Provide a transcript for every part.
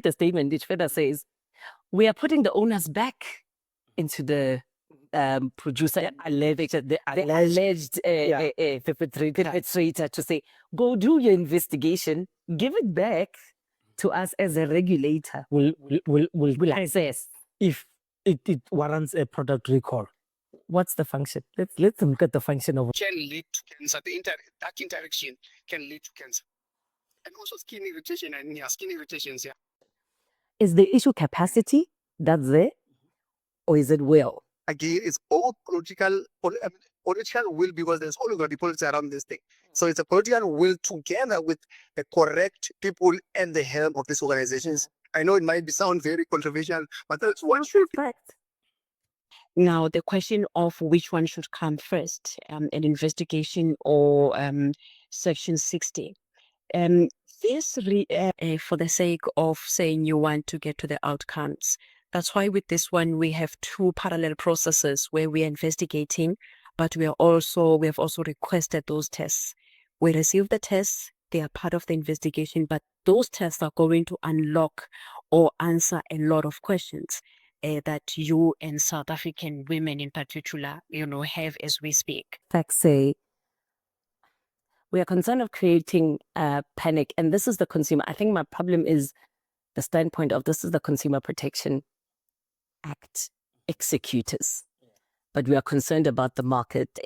read the statement, which further says, we are putting the onus back into the producer, the alleged perpetrator to say, go do your investigation, give it back to us as a regulator. Will Assess if it warrants a product recall. what's the function. Let's look at the function of. Can lead to cancer. That interaction can lead to cancer. And also skin irritation and skin irritations. Yeah. Is the issue capacity that's there, or is it will? Again, it's all political will, because there's all the politics around this thing. So it's a political will together with the correct people and the help of these organizations. I know it might sound very controversial, but that's what should Fact. Now, the question of which one should come first, an investigation or Section 60. For the sake of saying you want to get to the outcomes. That's why with this one, we have two parallel processes where we are investigating, but we have also requested those tests. We receive the tests, they are part of the investigation, but those tests are going to unlock or answer a lot of questions that you and South African women in particular, have as we speak. Facts say we are concerned of creating panic, and this is the consumer. I think my problem is the standpoint of this is the Consumer Protection Act executors, but we are concerned about the market.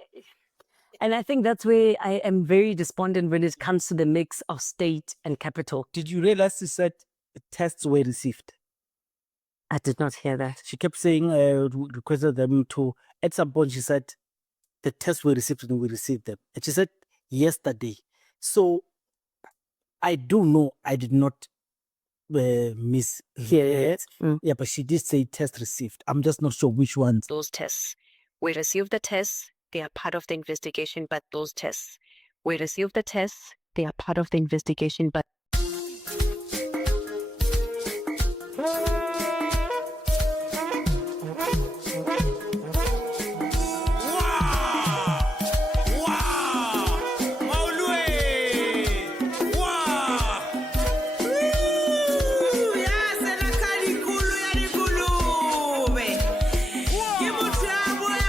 And I think that's where I am very despondent when it comes to the mix of state and capital. Did you realize she said tests were received? I did not hear that. She kept saying, requested them to, at some point she said, the tests were received and we received them. And she said, yesterday. So, I do know I did not mishear it. Yeah, but she did say test received. I'm just not sure which ones. Those tests. We receive the tests, they are part of the investigation, but those tests. We receive the tests, they are part of the investigation, but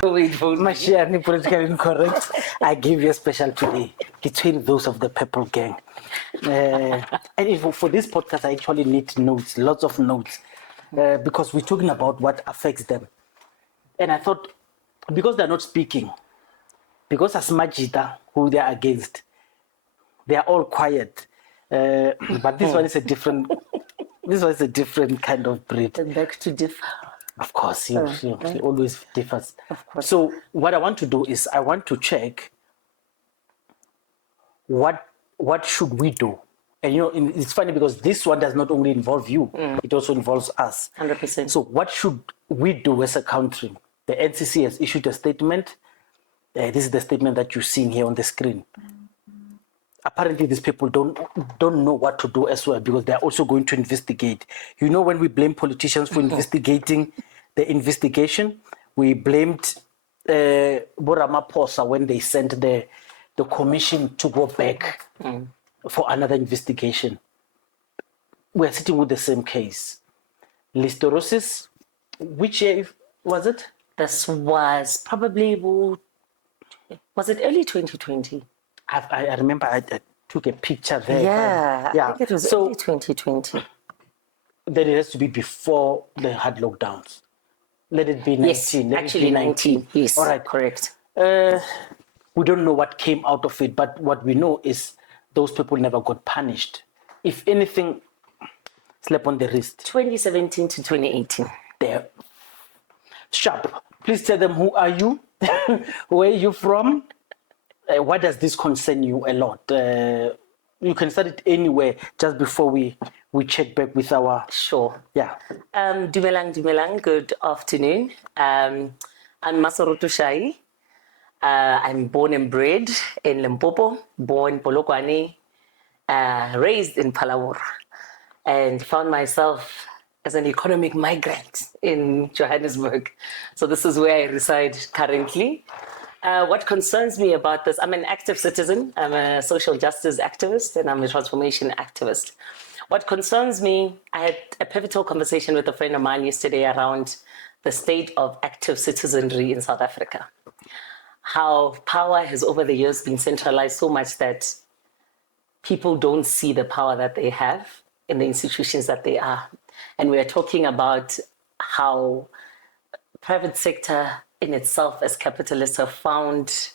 Wait for my share politically incorrect. I give you a special today between those of the Purple Gang. And for this podcast, I actually need notes, lots of notes, because we're talking about what affects them. And I thought, because they're not speaking, because Asmajita, who they're against, they are all quiet. But this one is a different. This one is a different kind of breed. And back to differ. Of course, it always differs. Of course. So what I want to do is I want to check what should we do. And it's funny because this one does not only involve you, it also involves us. 100%. So what should we do as a country? The NCC has issued a statement. This is the statement that you're seeing here on the screen. Apparently, these people don't know what to do as well because they're also going to investigate. When we blame politicians for investigating the investigation, we blamed Ramaphosa when they sent the commission to go back for another investigation. We're sitting with the same case. Listeria, which year was it? This was probably, was it early 2020? I remember I took a picture there. Yeah, I think it was early 2020. Then it has to be before the hard lockdowns. Let it be 19. Yes, actually 19. Yes, all right, correct. We don't know what came out of it, but what we know is those people never got punished. If anything, slap on the wrist. 2017 to 2018. There. Sharp. Please tell them, who are you? Where are you from? Why does this concern you a lot? You can start it anywhere just before we check back with our... Sure. Yeah. Dumelang, good afternoon. I'm Maseroto Shai. I'm born and bred in Limpopo, born Polokwane, raised in Palawur, and found myself as an economic migrant in Johannesburg. So this is where I reside currently. What concerns me about this, I'm an active citizen, I'm a social justice activist, and I'm a transformation activist. What concerns me, I had a pivotal conversation with a friend of mine yesterday around the state of active citizenry in South Africa. How power has over the years been centralized so much that people don't see the power that they have in the institutions that they are. And we are talking about how private sector in itself as capitalists have found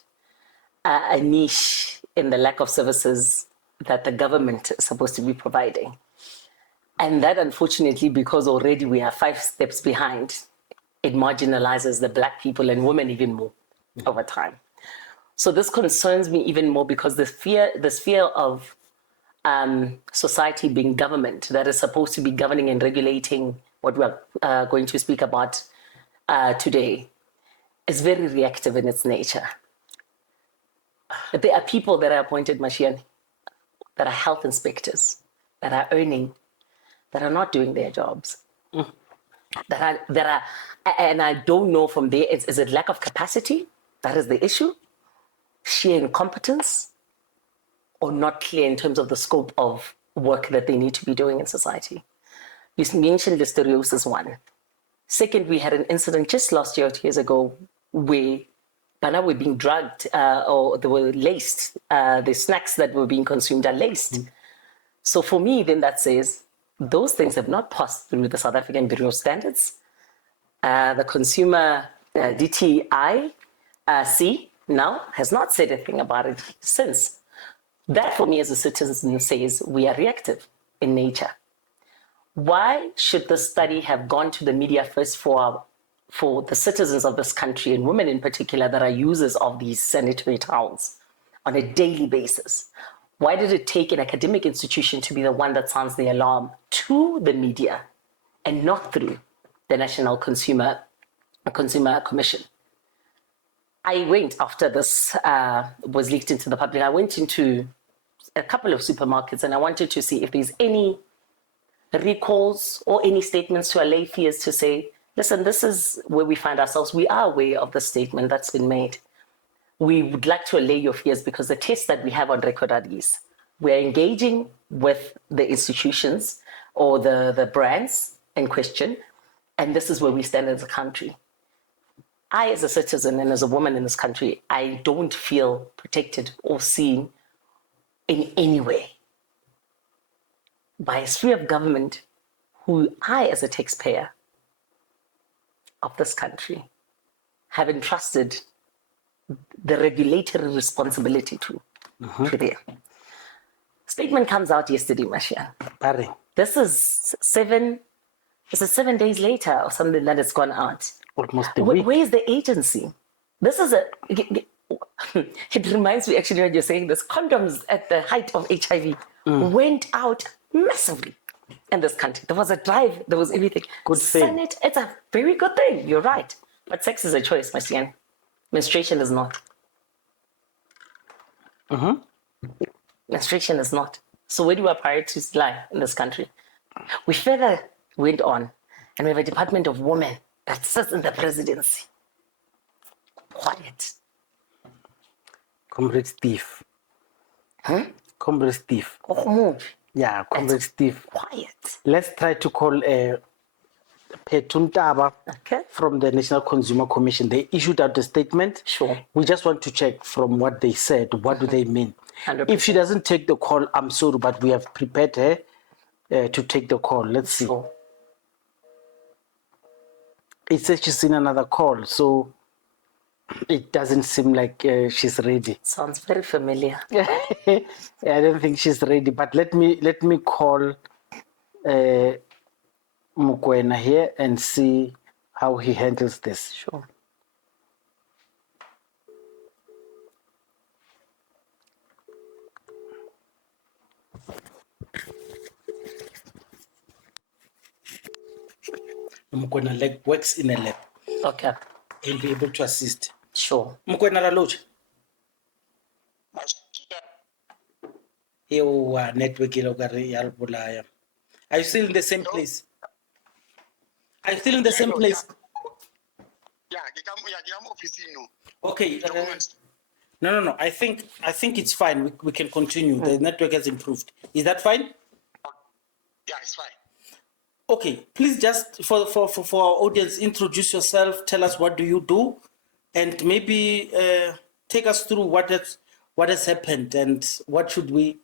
a niche in the lack of services that the government is supposed to be providing. And that, unfortunately, because already we are 5 steps behind, it marginalizes the Black people and women even more over time. So this concerns me even more because the sphere of society being government that is supposed to be governing and regulating what we're going to speak about today is very reactive in its nature. There are people that are appointed, Mashiane, that are health inspectors, that are earning, that are not doing their jobs. That are, and I don't know from there, is it lack of capacity? That is the issue? Sheer incompetence? Or not clear in terms of the scope of work that they need to be doing in society? You mentioned Listeria one. Second, we had an incident just last year or 2 years ago where Bana were being drugged or they were laced. The snacks that were being consumed are laced. So for me, then that says those things have not passed through the South African Bureau of Standards. The consumer DTI now has not said a thing about it since. That for me as a citizen says we are reactive in nature. Why should the study have gone to the media first for the citizens of this country and women in particular that are users of these sanitary towels on a daily basis? Why did it take an academic institution to be the one that sounds the alarm to the media and not through the National Consumer Commission? I went, after this was leaked into the public, I went into a couple of supermarkets and I wanted to see if there's any recalls or any statements to allay fears to say, listen, this is where we find ourselves. We are aware of the statement that's been made. We would like to allay your fears because the tests that we have on record are these. We're engaging with the institutions or the brands in question, and this is where we stand as a country. I, as a citizen and as a woman in this country, I don't feel protected or seen in any way by a sphere of government who I, as a taxpayer of this country, have entrusted the regulatory responsibility to them. Statement comes out yesterday, Mashiane. This is 7 days later or something that has gone out. Almost a week. Where is the agency? This is it reminds me actually when you're saying this, condoms at the height of HIV went out massively in this country. There was a drive, there was everything. Good thing. It's a very good thing, you're right. But sex is a choice, Mashiane. Menstruation is not. Menstruation is not. So where do our priorities lie in this country? We further went on and we have a Department of Women that sits in the presidency. Quiet. Comrade Steve. Comrade Steve. Oh, Yeah, Comrade Steve. quiet. Let's try to call Petuntaba Okay. from the National Consumer Commission. They issued out a statement. Sure. We just want to check from what they said, what do they mean? 100%. If she doesn't take the call, I'm sorry, but we have prepared her to take the call. Let's see. Sure. It says she's in another call, so it doesn't seem like she's ready. Sounds very familiar. I don't think she's ready, but let me call Mugwena here and see how he handles this. Sure. Mugwena works in a lab. Okay. He'll be able to assist. Sure. Mugwena Raloch. Network. Are you still in the same place? Are you still in the same place? Yeah, I'm officing now. Okay. No. I think it's fine. We can continue. The network has improved. Is that fine? Yeah, it's fine. Okay, please just for our audience, introduce yourself. Tell us what do you do, and maybe take us through what has happened and what should we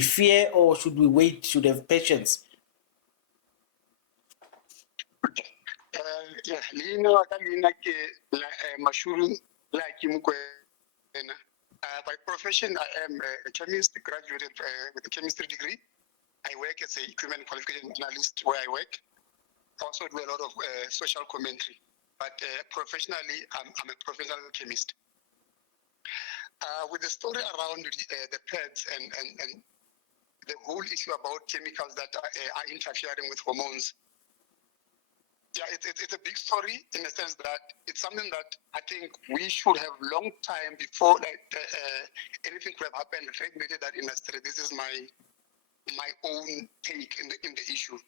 fear or should we wait? Should have patience. Yeah, Lino, Mashuru, like Mugwena. By profession, I am a chemist, graduated with a chemistry degree. I work as a equipment qualification analyst where I work. Also do a lot of social commentary. But professionally, I'm a professional chemist. With the story around the pads and the whole issue about chemicals that are interfering with hormones, yeah, it's a big story in the sense that it's something that I think we should have long time before anything could have happened regulated that industry. This is my own take in the issue.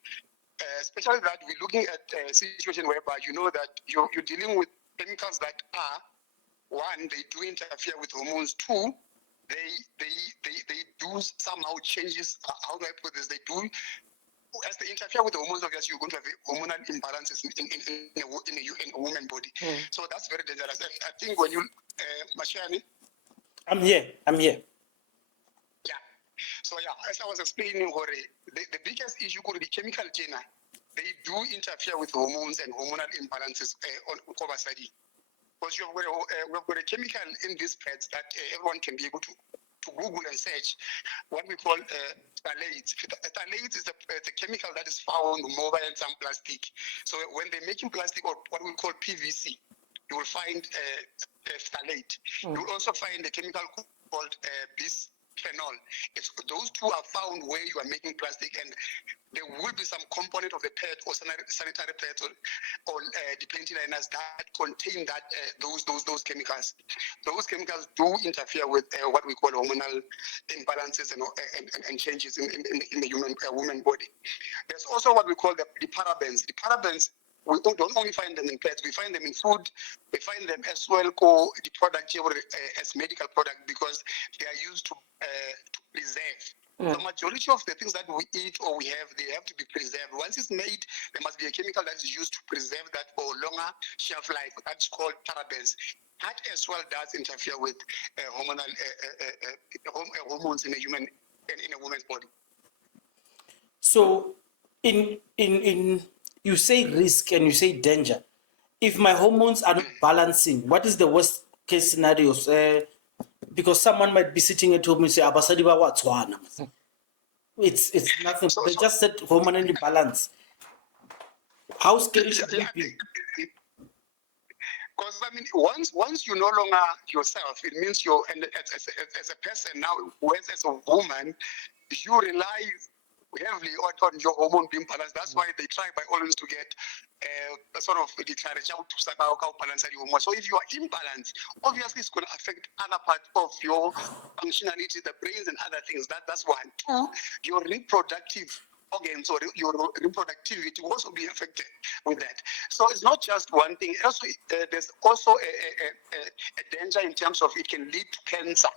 Especially that we're looking at a situation whereby you know that you're dealing with chemicals that are, one, they do interfere with hormones. Two, they do somehow changes. How do I put this? They do, as they interfere with the hormones, obviously you're going to have hormonal imbalances in a woman body. So that's very dangerous. And I think when you, Mashani. I'm here. Yeah. So yeah, as I was explaining, the biggest issue could be chemical chain. They do interfere with hormones and hormonal imbalances on Kobasadi. Because we've got a chemical in these pads that everyone can be able to Google and search what we call phthalates. Phthalates is the chemical that is found mobile in some plastic. So when they're making plastic, or what we call PVC, you will find phthalate. You will also find a chemical called bisphenol. Those two are found where you are making plastic, and there will be some component of the pad or sanitary pads or depleting liners that contain those chemicals. Those chemicals do interfere with what we call hormonal imbalances and changes in the human woman body. There's also what we call the parabens. The parabens, we don't only find them in pads, we find them in food, we find them as well the product here as medical product, because they are used to preserve. The majority of the things that we eat or we have, they have to be preserved. Once it's made, there must be a chemical that is used to preserve that for longer shelf life. That's called parabens. That as well does interfere with hormones in a woman's body. So, in you say risk and you say danger. If my hormones are not balancing, what is the worst case scenarios? Because someone might be sitting at home and say, "Abasadi ba watswana." It's nothing. They just said hormonal imbalance. How scary should it be? Because I mean, once you're no longer yourself, it means you're, and as a person now, whereas as a woman, you rely heavily on your hormone being balanced. That's why they try by all means to get a sort of declaration to balance the hormone. So if you are imbalanced, obviously it's going to affect other parts of your functionality, the brains and other things. That's one. Two, your reproductive organs or your reproductivity will also be affected with that. So it's not just one thing. Also, there's also a danger in terms of it can lead to cancer.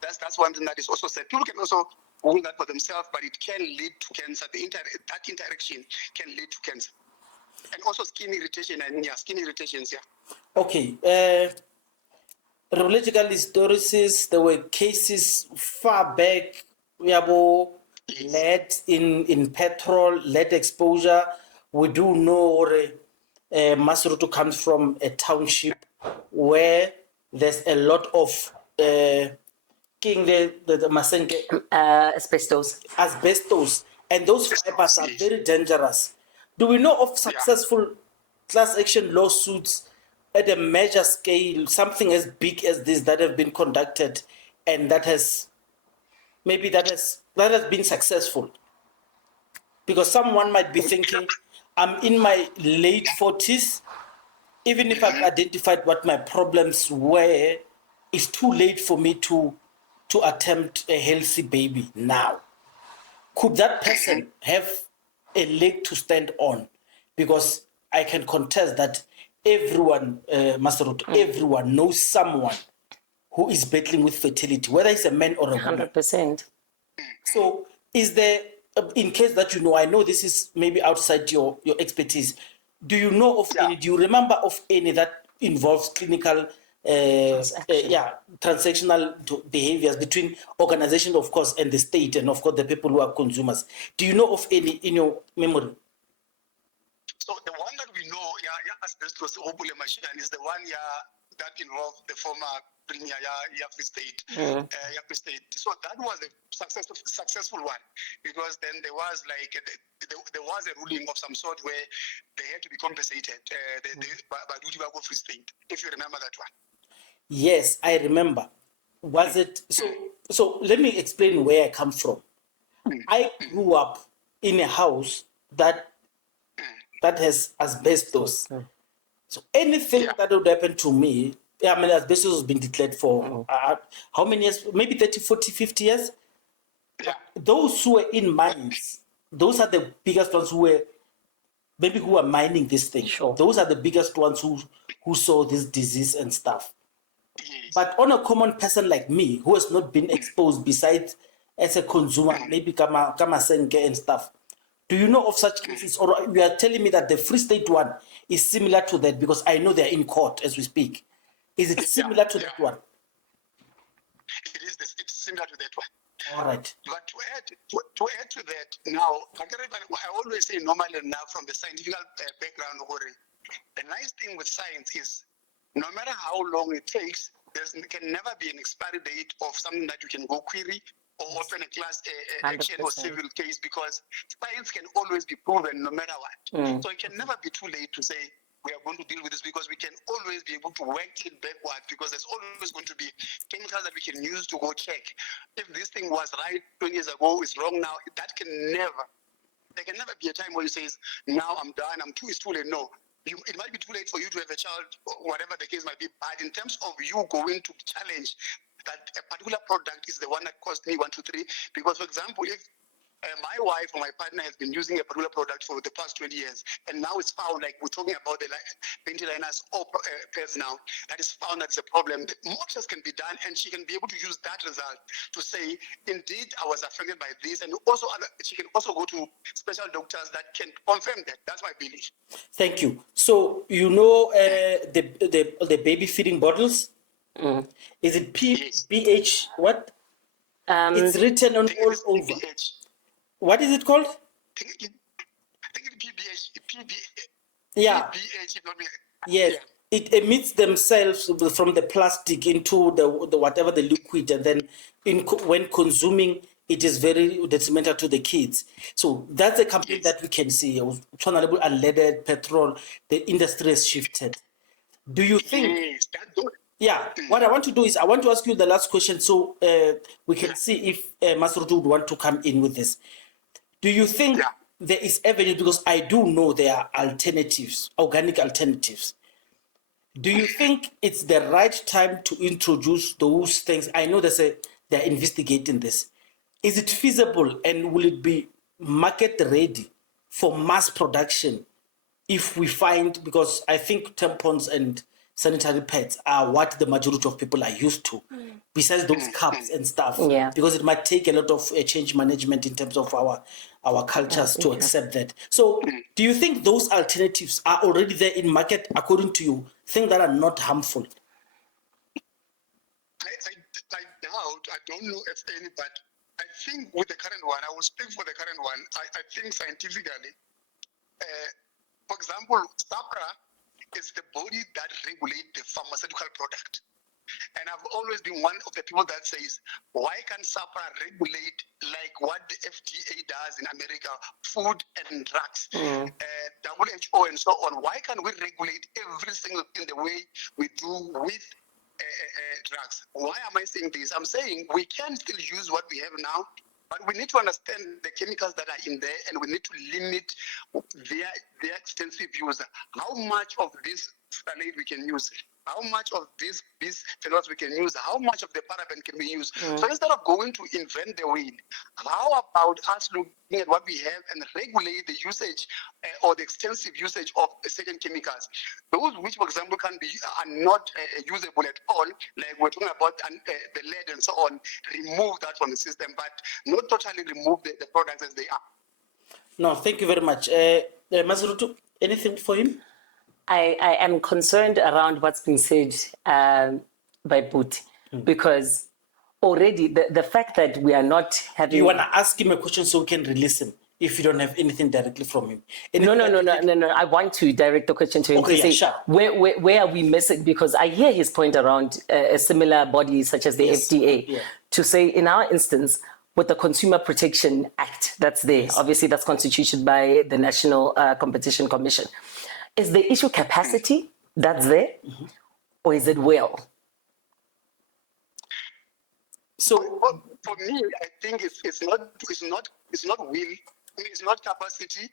That's one thing that is also said. People can also Google that for themselves, but it can lead to cancer. That interaction can lead to cancer. And also skin irritation skin irritations, Okay. Rheological hysteresis, there were cases far back, lead in petrol, lead exposure. We do know Maseroto comes from a township where there's a lot of asbestos, and those fibers are very dangerous. Do we know of successful class action lawsuits at a major scale, something as big as this that have been conducted, and that has been successful? Because someone might be thinking, I'm in my late 40s, even if I've identified what my problems were, it's too late for me to attempt a healthy baby now. Could that person have a leg to stand on? Because I can contest that everyone, Maseroto, everyone knows someone who is battling with fertility, whether it's a man or a woman. 100%. So is there in case that I know this is maybe outside your expertise. Do you know of any? Do you remember of any that involves clinical, transactional behaviors between organization, of course, and the state, and of course the people who are consumers? Do you know of any in your memory? So the one that we know, asbestos machine is the one, that involved the former premier, Free State, Free State. So that was a successful one, because then there was like there was a ruling of some sort where they had to be compensated by Free State. If you remember that one. Yes, I remember. Was it so? So let me explain where I come from. I grew up in a house that has asbestos. So anything that would happen to me, asbestos has been declared for how many years? Maybe 30, 40, 50 years? Yeah. Those who were in mines, those are the biggest ones who are mining this thing. Sure. Those are the biggest ones who saw this disease and stuff. Yes. But on a common person like me, who has not been exposed besides as a consumer, maybe kama senke and stuff, do you know of such cases? Or you are telling me that the Free State one is similar to that, because I know they are in court as we speak. Is it similar to that one? It's similar to that one. All right. But to add to that, now, I always say normally now from the scientific background, the nice thing with science is no matter how long it takes, there can never be an expiry date of something that you can go query or open a class action or civil case, because science can always be proven no matter what. So it can never be too late to say we are going to deal with this, because we can always be able to work it backward, because there's always going to be chemicals that we can use to go check. If this thing was right 20 years ago, it's wrong now, there can never be a time where you say, now I'm done, it's too late. No. It might be too late for you to have a child, whatever the case might be, but in terms of you going to challenge that a particular product is the one that cost me 1, 2, 3, because, for example, if my wife or my partner has been using a particular product for the past 20 years, and now it's found, like we're talking about the panty liners or pads now, that is found that it's a problem, more tests can be done, and she can be able to use that result to say, indeed, I was affected by this, and also she can also go to special doctors that can confirm that. That's my belief. Thank you. So the baby feeding bottles? Is it BH what? It's written on all over. PBH. What is it called? I think it's PBH. Yeah. PBH, not me. Yes. Yeah. It emits themselves from the plastic into the whatever the liquid, and then when consuming, it is very detrimental to the kids. So that's a company that we can see. Unleaded petrol, the industry has shifted. Do you think? Yes, that's good. Yeah, what I want to do is I want to ask you the last question, so we can see if Maseroto would want to come in with this. Do you think there is evidence, because I do know there are alternatives, organic alternatives. Do you think it's the right time to introduce those things? I know they're investigating this. Is it feasible, and will it be market ready for mass production if we find, because I think tampons and sanitary pads are what the majority of people are used to, besides those cups and stuff, because it might take a lot of change management in terms of our cultures to accept that. So do you think those alternatives are already there in market, according to you, things that are not harmful? I doubt, I don't know if any, but I think with the current one, I will speak for the current one, I think scientifically, for example, SAPRA is the body that regulates the pharmaceutical product. And I've always been one of the people that says, why can't SAPRA regulate like what the FDA does in America, food and drugs, WHO and so on? Why can't we regulate every single thing the way we do with drugs? Why am I saying this? I'm saying we can still use what we have now, but we need to understand the chemicals that are in there, and we need to limit their extensive use. How much of this phthalate we can use? how much of these bisphenols we can use, how much of the paraben can we use. So instead of going to invent the wheel, how about us looking at what we have and regulate the usage or the extensive usage of certain chemicals, those which, for example, are not usable at all, like we're talking about the lead and so on, remove that from the system, but not totally remove the products as they are. No, thank you very much. Maseroto, anything for him? I am concerned around what's been said by Puti, because already the fact that we are not having... You want to ask him a question so we can release him if you don't have anything directly from him? No. I want to direct the question to him to say, sure. where are we missing? Because I hear his point around a similar body such as the FDA, to say in our instance, with the Consumer Protection Act that's there, obviously that's constituted by the National Competition Commission. Is the issue capacity that's there, or is it will? So for me, I think it's not will, it's not capacity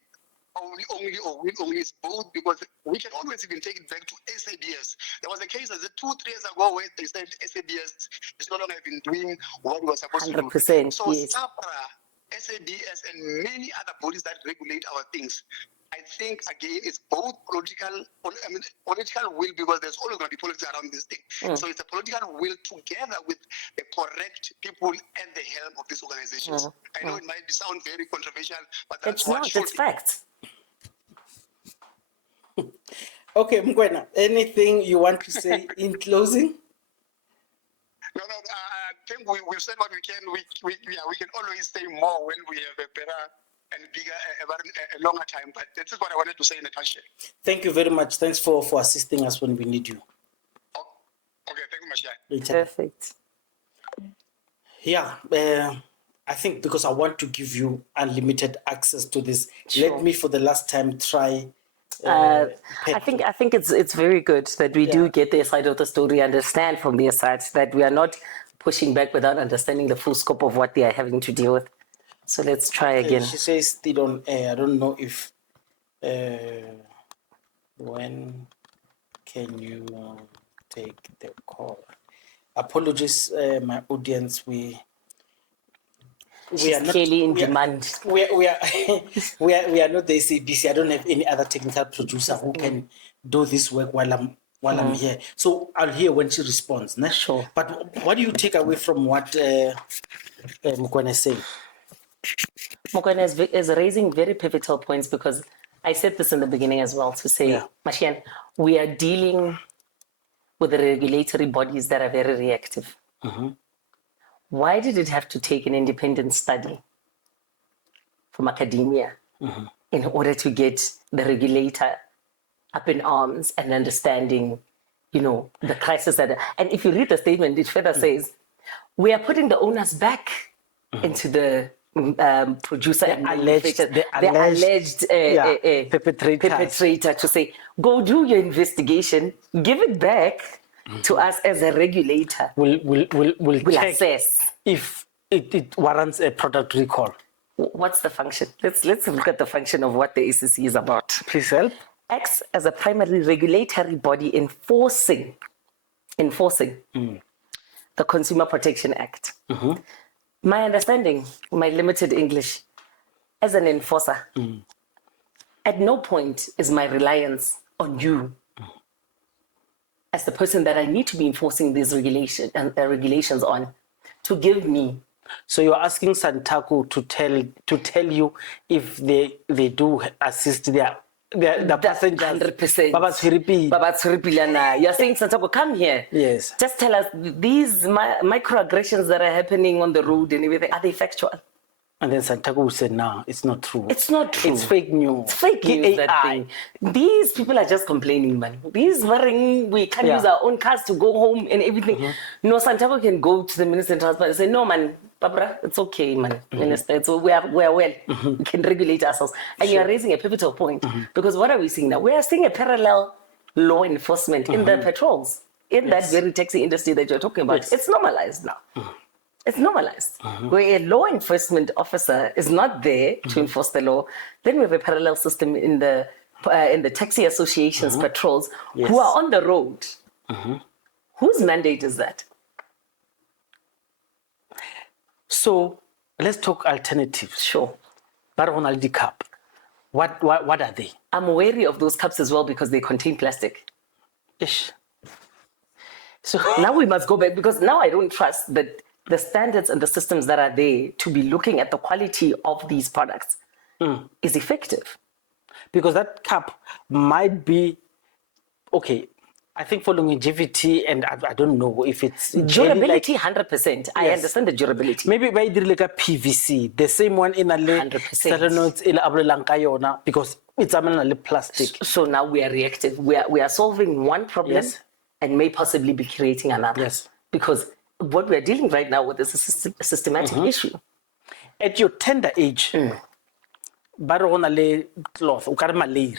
only or will only, it's both, because we can always even take it back to SABS. There was a case 2-3 years ago where they said SABS is no longer been doing what it was supposed to do. 100%, So yes. SAPRA, SABS, and many other bodies that regulate our things, I think, again, it's both political will, because there's always going to be politics around this thing. So it's a political will together with the correct people at the helm of these organizations. I know it might sound very controversial, but that's what should it's facts. Okay, Mugwena, anything you want to say in closing? No, I think we've said what we can. We can always say more when we have a better and bigger, a longer time. But this is what I wanted to say in a nutshell. Thank you very much. Thanks for assisting us when we need you. Okay, thank you, Mashai. Perfect. Yeah, I think because I want to give you unlimited access to this, let me for the last time try. I think it's very good that we do get their side of the story, understand from their side that we are not pushing back without understanding the full scope of what they are having to deal with. So let's try again. She says still on air. I don't know if when can you take the call? Apologies, my audience. We are not clearly in demand. We are not the SABC. I don't have any other technical producer who can do this work while I'm here. So I'll hear when she responds. Nah? Sure. But what do you take away from what Mugwena is saying? Mugwena is raising very pivotal points, because I said this in the beginning as well, to say, Mashian, we are dealing with the regulatory bodies that are very reactive. Why did it have to take an independent study from academia in order to get the regulator up in arms and understanding, the crisis that... And if you read the statement, it further says, we are putting the onus back into the producer and the alleged perpetrator, to say, go do your investigation, give it back to us as a regulator. We'll check assess if it warrants a product recall. What's the function? Let's look at the function of what the ACC is about. Please help. Acts as a primary regulatory body enforcing the Consumer Protection Act. My understanding, my limited English, as an enforcer, at no point is my reliance on you as the person that I need to be enforcing these regulations on, to give me. So you're asking Santaco to tell you if they do assist their passengers. 100%. You're saying, Santaco, come here. Yes. Just tell us, these microaggressions that are happening on the road and everything, are they factual? And then Santaco will say, no, it's not true. It's not true. It's fake news. It's fake news, that thing. These people are just complaining, man. we can't use our own cars to go home and everything. No, Santaco can go to the Minister of Transport and say, no, man, Barbara, it's okay, man. Minister, we are well. We can regulate ourselves. And you're raising a pivotal point, because what are we seeing now? We are seeing a parallel law enforcement in the patrols, in that very taxi industry that you're talking about. It's normalized now. It's normalized. Where a law enforcement officer is not there to enforce the law, then we have a parallel system in the taxi associations, patrols, who are on the road Whose mandate is that? So let's talk alternatives. Sure. Hormonal cup. What are they? I'm wary of those cups as well because they contain plastic. Ish. So Now we must go back because now I don't trust that the standards and the systems that are there to be looking at the quality of these products is effective. because that cup might be okay. I think for longevity, and I don't know if it's Durability, 100%. I understand the durability. maybe by the like a PVC, the same one in a 100%. because it's a plastic. So now we are reactive. We are solving one problem Yes. and may possibly be creating another. Yes. Because what we are dealing right now with is a systematic issue. At your tender age, but on a cloth,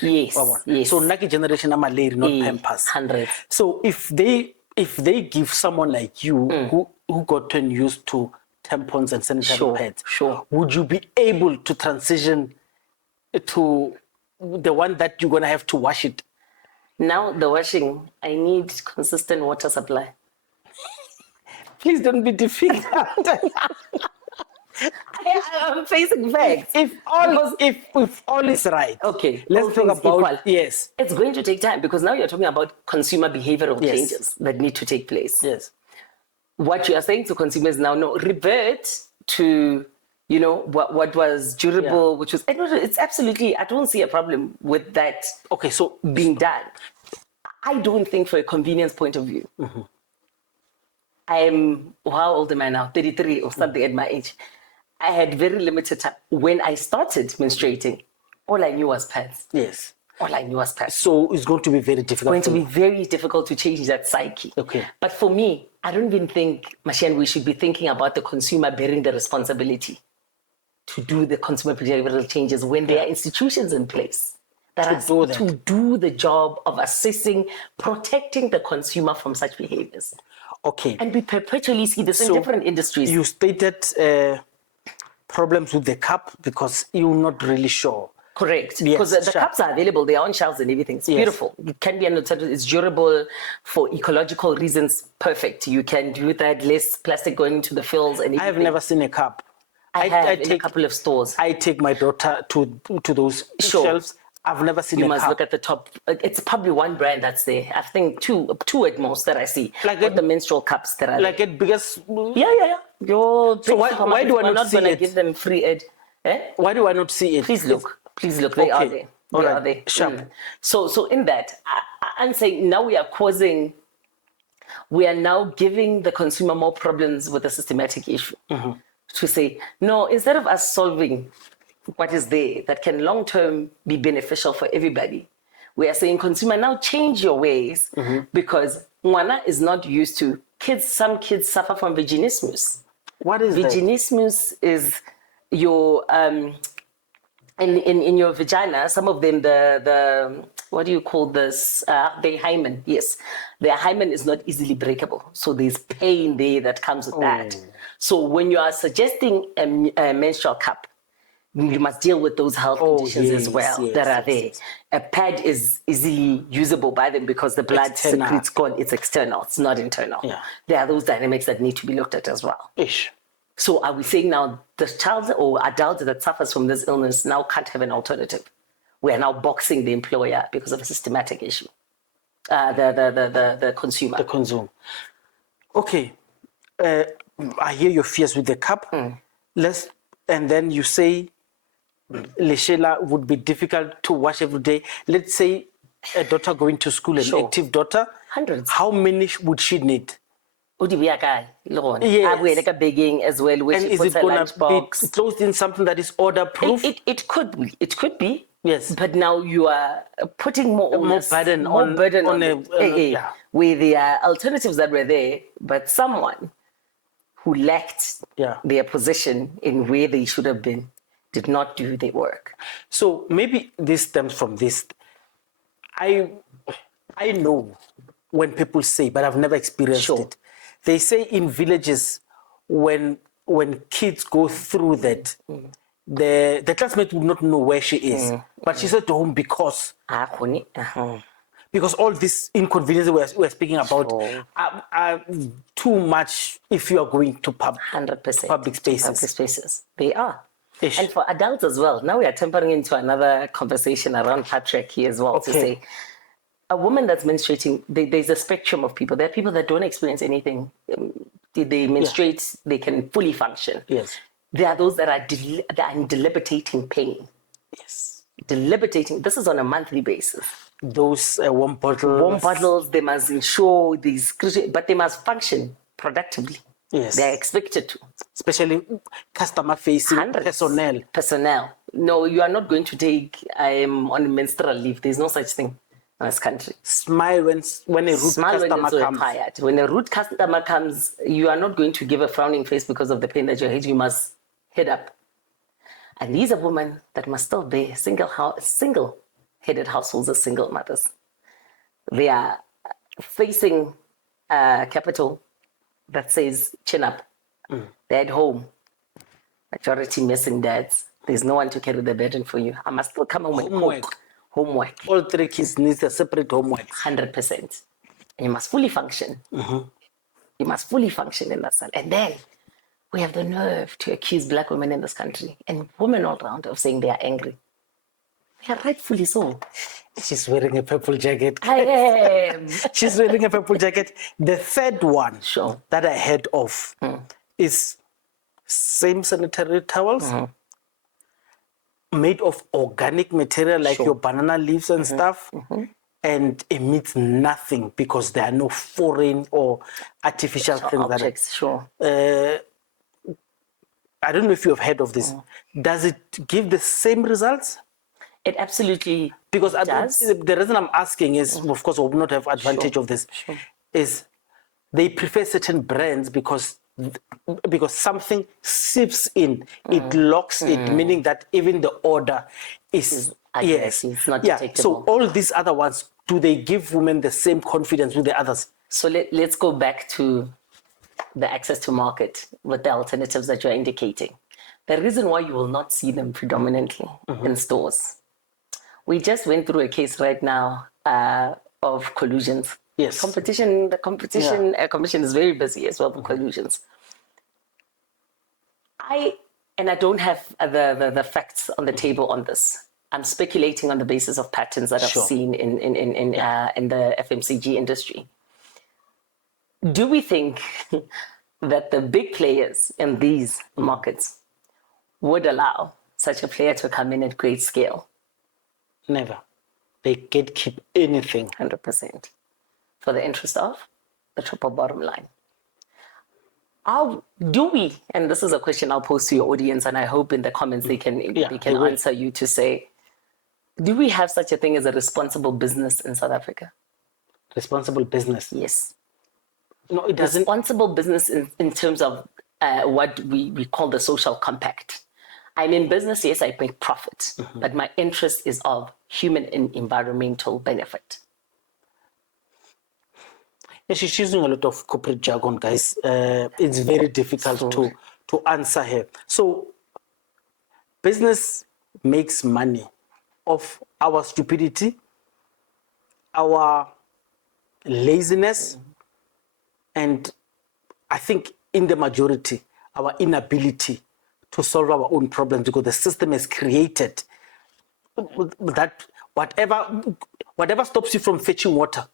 Yes, yes. So Naki generation am Malay, not Pampers. 100. So if they give someone like you who gotten used to tampons and sanitary pads, would you be able to transition to the one that you're gonna have to wash it? Now the washing, I need consistent water supply. Please don't be difficult. I'm facing facts. If all is right, Okay, let's all talk things about equal. yes. It's going to take time because now you're talking about consumer behavioral changes that need to take place. Yes. What you are saying to consumers now, no, revert to, what was durable, which was, it's absolutely, I don't see a problem with that Okay, so being done. I don't think for a convenience point of view. How old am I now? 33 or something at my age. I had very limited time. When I started menstruating, all I knew was pads. yes. All I knew was pads. So it's going to be very difficult. Going to be very difficult to change that psyche. Okay. But for me, I don't even think, Mashian, we should be thinking about the consumer bearing the responsibility to do the consumer behavioral changes when there are institutions in place that to do the job of assessing, protecting the consumer from such behaviors. Okay. And we perpetually see this in different industries. You stated problems with the cup because you're not really sure. Correct. Yes, Because the cups are available, they are on shelves and everything. It's beautiful. It can be an alternative. It's durable for ecological reasons. Perfect. You can do that, less plastic going into the fills and everything. I have never seen a cup. I have in a couple of stores. I take my daughter to those shelves. I've never seen You a must cup. look at the top. It's probably one brand that's there. I think two at most that I see. Like the menstrual cups that are like there. it because Yeah. So why do I not see gonna it? give them free ed? Why do I not see it? Please look. They are there. All They right. are there. Sharp. So in that, I'm saying now we are now giving the consumer more problems with a systematic issue. To say, no, instead of us solving what is there that can long-term be beneficial for everybody, we are saying, consumer, now change your ways because Mwana is not used to some kids suffer from vaginismus. What is that? Vaginismus is your in your vagina, some of them the what do you call this? The hymen, yes. The hymen is not easily breakable. So there's pain there that comes with that. So when you are suggesting a menstrual cup, you must deal with those health conditions as well that are there. A pad is easily usable by them because the blood secretes God. It's external. It's not internal. Yeah. There are those dynamics that need to be looked at as well. Ish. So are we saying now the child or adult that suffers from this illness now can't have an alternative? We are now boxing the employer because of a systematic issue. The consumer. The consumer. Okay. I hear your fears with the cup. And then you say Leshela would be difficult to wash every day. Let's say a daughter going to school, an active daughter. Hundreds. How many would she need? Yes. Begging as well, where And she is puts it her going to lunchbox. be closed in something that is order proof? It could be. Yes. But now you are putting more burden on it. with the alternatives that were there, but someone who lacked their position in where they should have been did not do their work. So maybe this stems from this. I know when people say, but I've never experienced it. They say in villages when kids go through that, the classmate would not know where she is, but she's at home because Because all these inconveniences we're speaking about Sure. are too much if you are going to 100%. public spaces. Public spaces. They are. Ish. And for adults as well. Now we are tempering into another conversation around patriarchy as well, to Okay. say a woman that's menstruating, there's a spectrum of people. There are people that don't experience anything. They menstruate, they can fully function. Yes. There are those that are in debilitating pain. Yes. Debilitating. This is on a monthly basis. Those warm bottles. Warm bottles, they must ensure these, but they must function productively. Yes. They're expected to. Especially customer-facing Hundreds. personnel. No, you are not going to take, I am on menstrual leave. There's no such thing in this country. Smile when a rude Smile when customer you're so comes. tired. When a rude customer comes, you are not going to give a frowning face because of the pain that you're having. You must head up. And these are women that must still be single-headed households as single mothers. They are facing capital that says chin up. They're at home. Majority missing dads. There's no one to carry the burden for you. I must still come home and cook. Homework. All 3 kids need a separate homework. 100%. And you must fully function. You must fully function in that cell. And then we have the nerve to accuse black women in this country and women all around of saying they are angry. They are rightfully so. She's wearing a purple jacket. I am. She's wearing a purple jacket. The third one Sure. that I heard of is same sanitary towels made of organic material like your banana leaves and stuff, and emits nothing because there are no foreign or artificial things Objects, sure. I don't know if you have heard of this. Does it give the same results? It absolutely Because does. the reason I'm asking is, of course, we will not have advantage of this, is they prefer certain brands because something seeps in, it locks it, meaning that even the odor is Yes, it's not So detectable. all these other ones, do they give women the same confidence with the others? So let's go back to the access to market with the alternatives that you're indicating. The reason why you will not see them predominantly in stores. We just went through a case right now of collusions. Yes. The competition commission is very busy as well with collusions. I don't have the facts on the table on this. I'm speculating on the basis of patterns that I've seen in the FMCG industry. Do we think that the big players in these markets would allow such a player to come in at great scale? Never. They can't keep anything. 100%. For the interest of the triple bottom line. How do we, and this is a question I'll pose to your audience, and I hope in the comments they can answer you to say, do we have such a thing as a responsible business in South Africa? Responsible business? Yes. No, it doesn't. Responsible business in terms of what we call the social compact. I'm in business, yes, I make profit, but my interest is of human and environmental benefit. Yeah, she's using a lot of corporate jargon, guys. It's very difficult to answer here. So, business makes money of our stupidity, our laziness, and I think in the majority, our inability to solve our own problems because the system has created that whatever stops you from fetching water,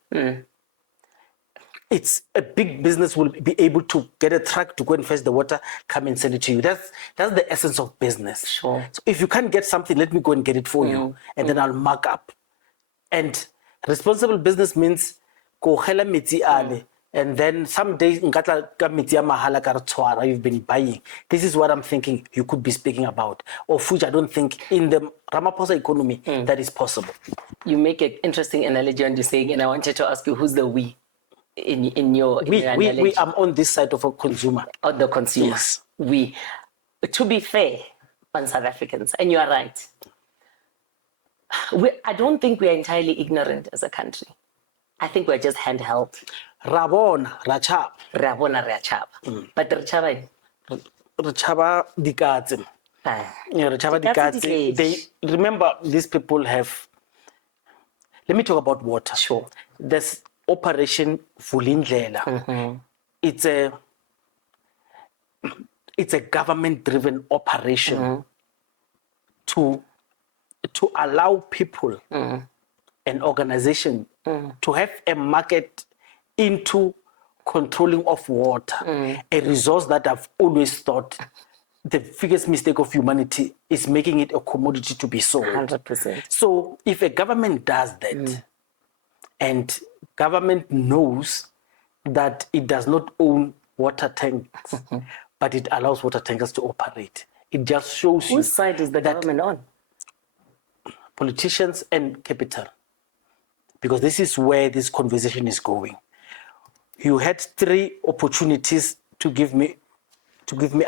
it's a big business will be able to get a truck to go and fetch the water, come and send it to you. That's the essence of business. Sure. So if you can't get something, let me go and get it for you, and then I'll mark up. And responsible business means go hela metsi ale, and then someday you've been buying. This is what I'm thinking you could be speaking about, of which I don't think in the Ramaphosa economy that is possible. You make an interesting analogy on this saying, and I wanted to ask you, who's the we in your analogy? We are on this side of a consumer. On the consumer. Yes. We. To be fair on South Africans, and you are right, I don't think we are entirely ignorant as a country. I think we're just handheld. Rabona, Rachab. Rabona Rachab. But Rachaba. Rachaba dikatsi. Rachaba dikatsi. They remember these people have Let me talk about water. Sure. There's Operation Vulindlela. It's a government-driven operation to allow people and organization to have a market into controlling of water, a resource that I've always thought the biggest mistake of humanity is making it a commodity to be sold. 100%. So if a government does that, and government knows that it does not own water tanks, but it allows water tankers to operate, it just shows you Whose side is the government on? politicians and capital, because this is where this conversation is going. You had 3 opportunities to give me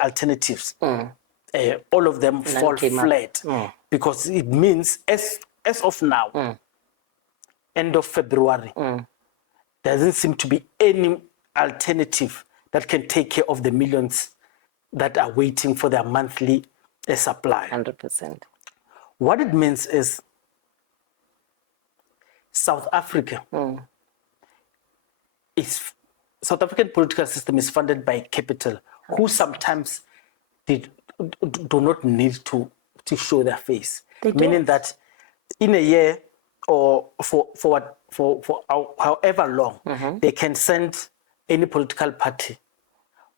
alternatives. All of them fall flat because it means as of now, end of February, there doesn't seem to be any alternative that can take care of the millions that are waiting for their monthly supply. 100%. What it means is South Africa South African political system is funded by capital, who sometimes do not need to show their face. Meaning that in a year or for however long, they can send any political party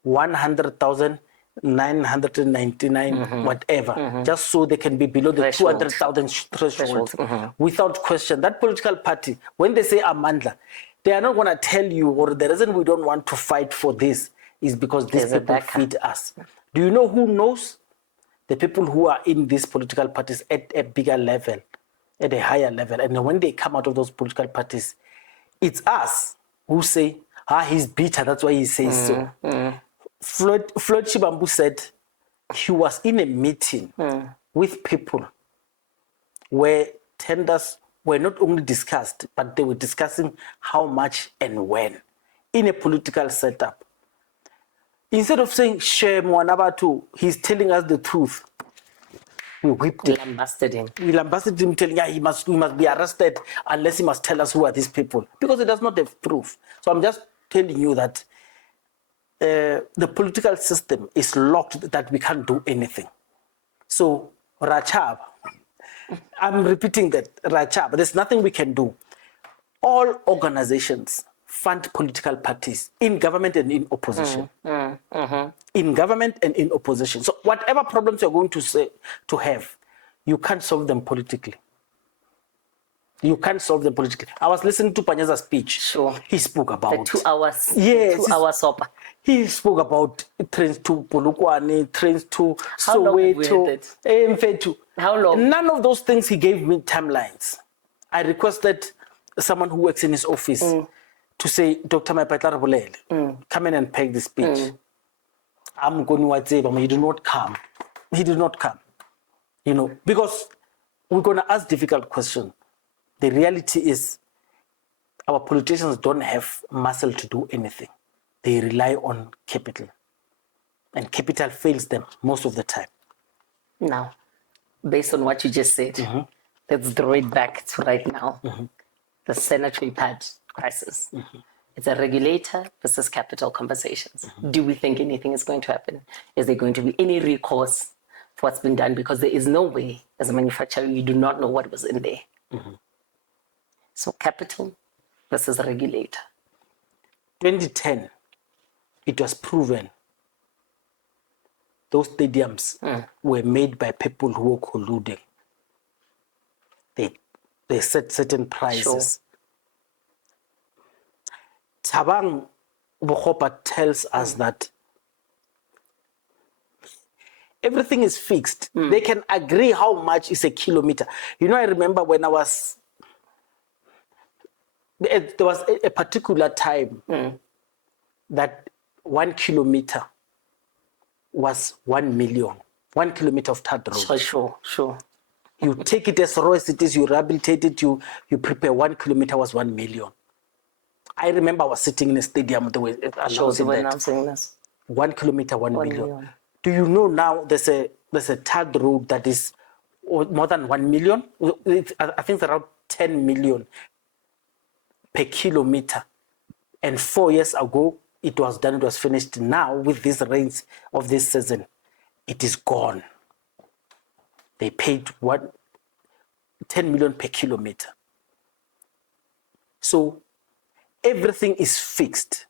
100,999 whatever, just so they can be below the 200,000 threshold. Without question, that political party, when they say Amandla, they are not going to tell you, or the reason we don't want to fight for this is because these people feed us. Do you know who knows? The people who are in these political parties at a bigger level, at a higher level. And when they come out of those political parties, it's us who say, he's bitter, that's why he says so. Floyd Shibambu said he was in a meeting with people where tenders were not only discussed, but they were discussing how much and when in a political setup. Instead of saying, shame Mwanabatu, he's telling us the truth. We whipped him. We lambasted him. We lambasted him, telling he must be arrested unless he must tell us who are these people. Because he does not have proof. So I'm just telling you that the political system is locked, that we can't do anything. So Rachab, I'm repeating that, Rachab, there's nothing we can do. All organizations fund political parties in government and in opposition. In government and in opposition. So whatever problems you're going to have, you can't solve them politically. You can't solve them politically. I was listening to Panyaza's speech. Sure. He spoke about the 2 hours. Yes. 2 hour sopa. He spoke about trains to Polokwane, trains to How long have we had Soweto, How long? None of those things he gave me timelines. I requested someone who works in his office to say, Dr. Maipatla Bolele, come in and peg the speech. I'm going to say, but he did not come. He did not come. You know, because we're going to ask difficult questions. The reality is our politicians don't have muscle to do anything. They rely on capital. And capital fails them most of the time. Now, based on what you just said, let's draw it back to right now. The sanitary pad crisis. It's a regulator versus capital conversations. Do we think anything is going to happen? Is there going to be any recourse for what's been done? Because there is no way, as a manufacturer, you do not know what was in there. So capital versus regulator. 2010, it was proven those stadiums were made by people who were colluding. They set certain prices. Tabang Bohopa tells us that everything is fixed. They can agree how much is a kilometer. You know, I remember when there was a particular time that 1 kilometer was 1 million. 1 kilometer of tarred road. Sure. You take it as raw as it is, you rehabilitate it, you prepare 1 kilometer was 1 million. I remember I was sitting in a stadium, they were announcing this. 1 kilometer, 1 million. Do you know now there's a tarred road that is more than 1 million? I think it's around 10 million per kilometer. And 4 years ago, it was done, it was finished. Now, with these rains of this season, it is gone. They paid 10 million per kilometer. So everything is fixed.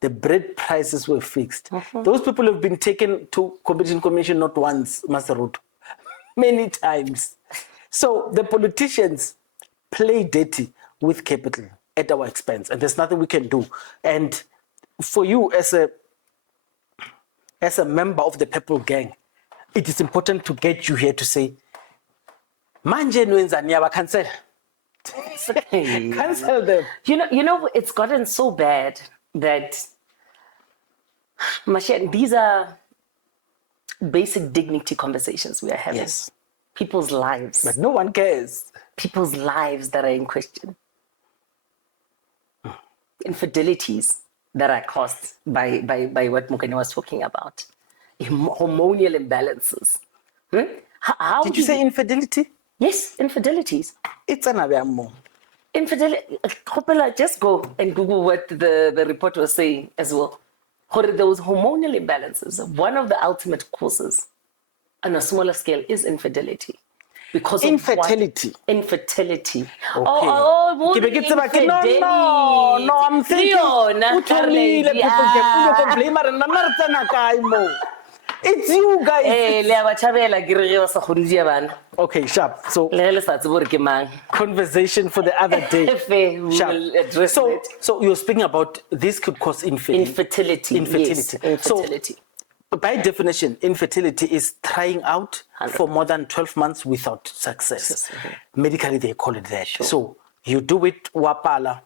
The bread prices were fixed. Those people have been taken to Competition Commission not once, Maseroto, many times. So the politicians play dirty with capital at our expense, and there's nothing we can do. And for you as a member of the Purple Gang, it is important to get you here to say, manje nwenzani cancel. Cancel them. You know, it's gotten so bad that, Mashiach, these are basic dignity conversations we are having. Yes. People's lives. But no one cares. People's lives that are in question. Infidelities that are caused by what Mugwena was talking about. Hormonal imbalances. How Did you say infidelity? Yes, infidelities. It's another more. Infidelity. Just go and Google what the report was saying as well. Those hormonal imbalances. One of the ultimate causes on a smaller scale is infidelity. Because infertility. Infertility. Okay. Oh, no, I'm thinking. It's you guys. Okay, sharp. So conversation for the other day. Sharp. So you're speaking about this could cause infertility. Yes, infertility. So by definition, infertility is trying out for more than 12 months without success. Medically, they call it that. Sure. So you do it, wapala,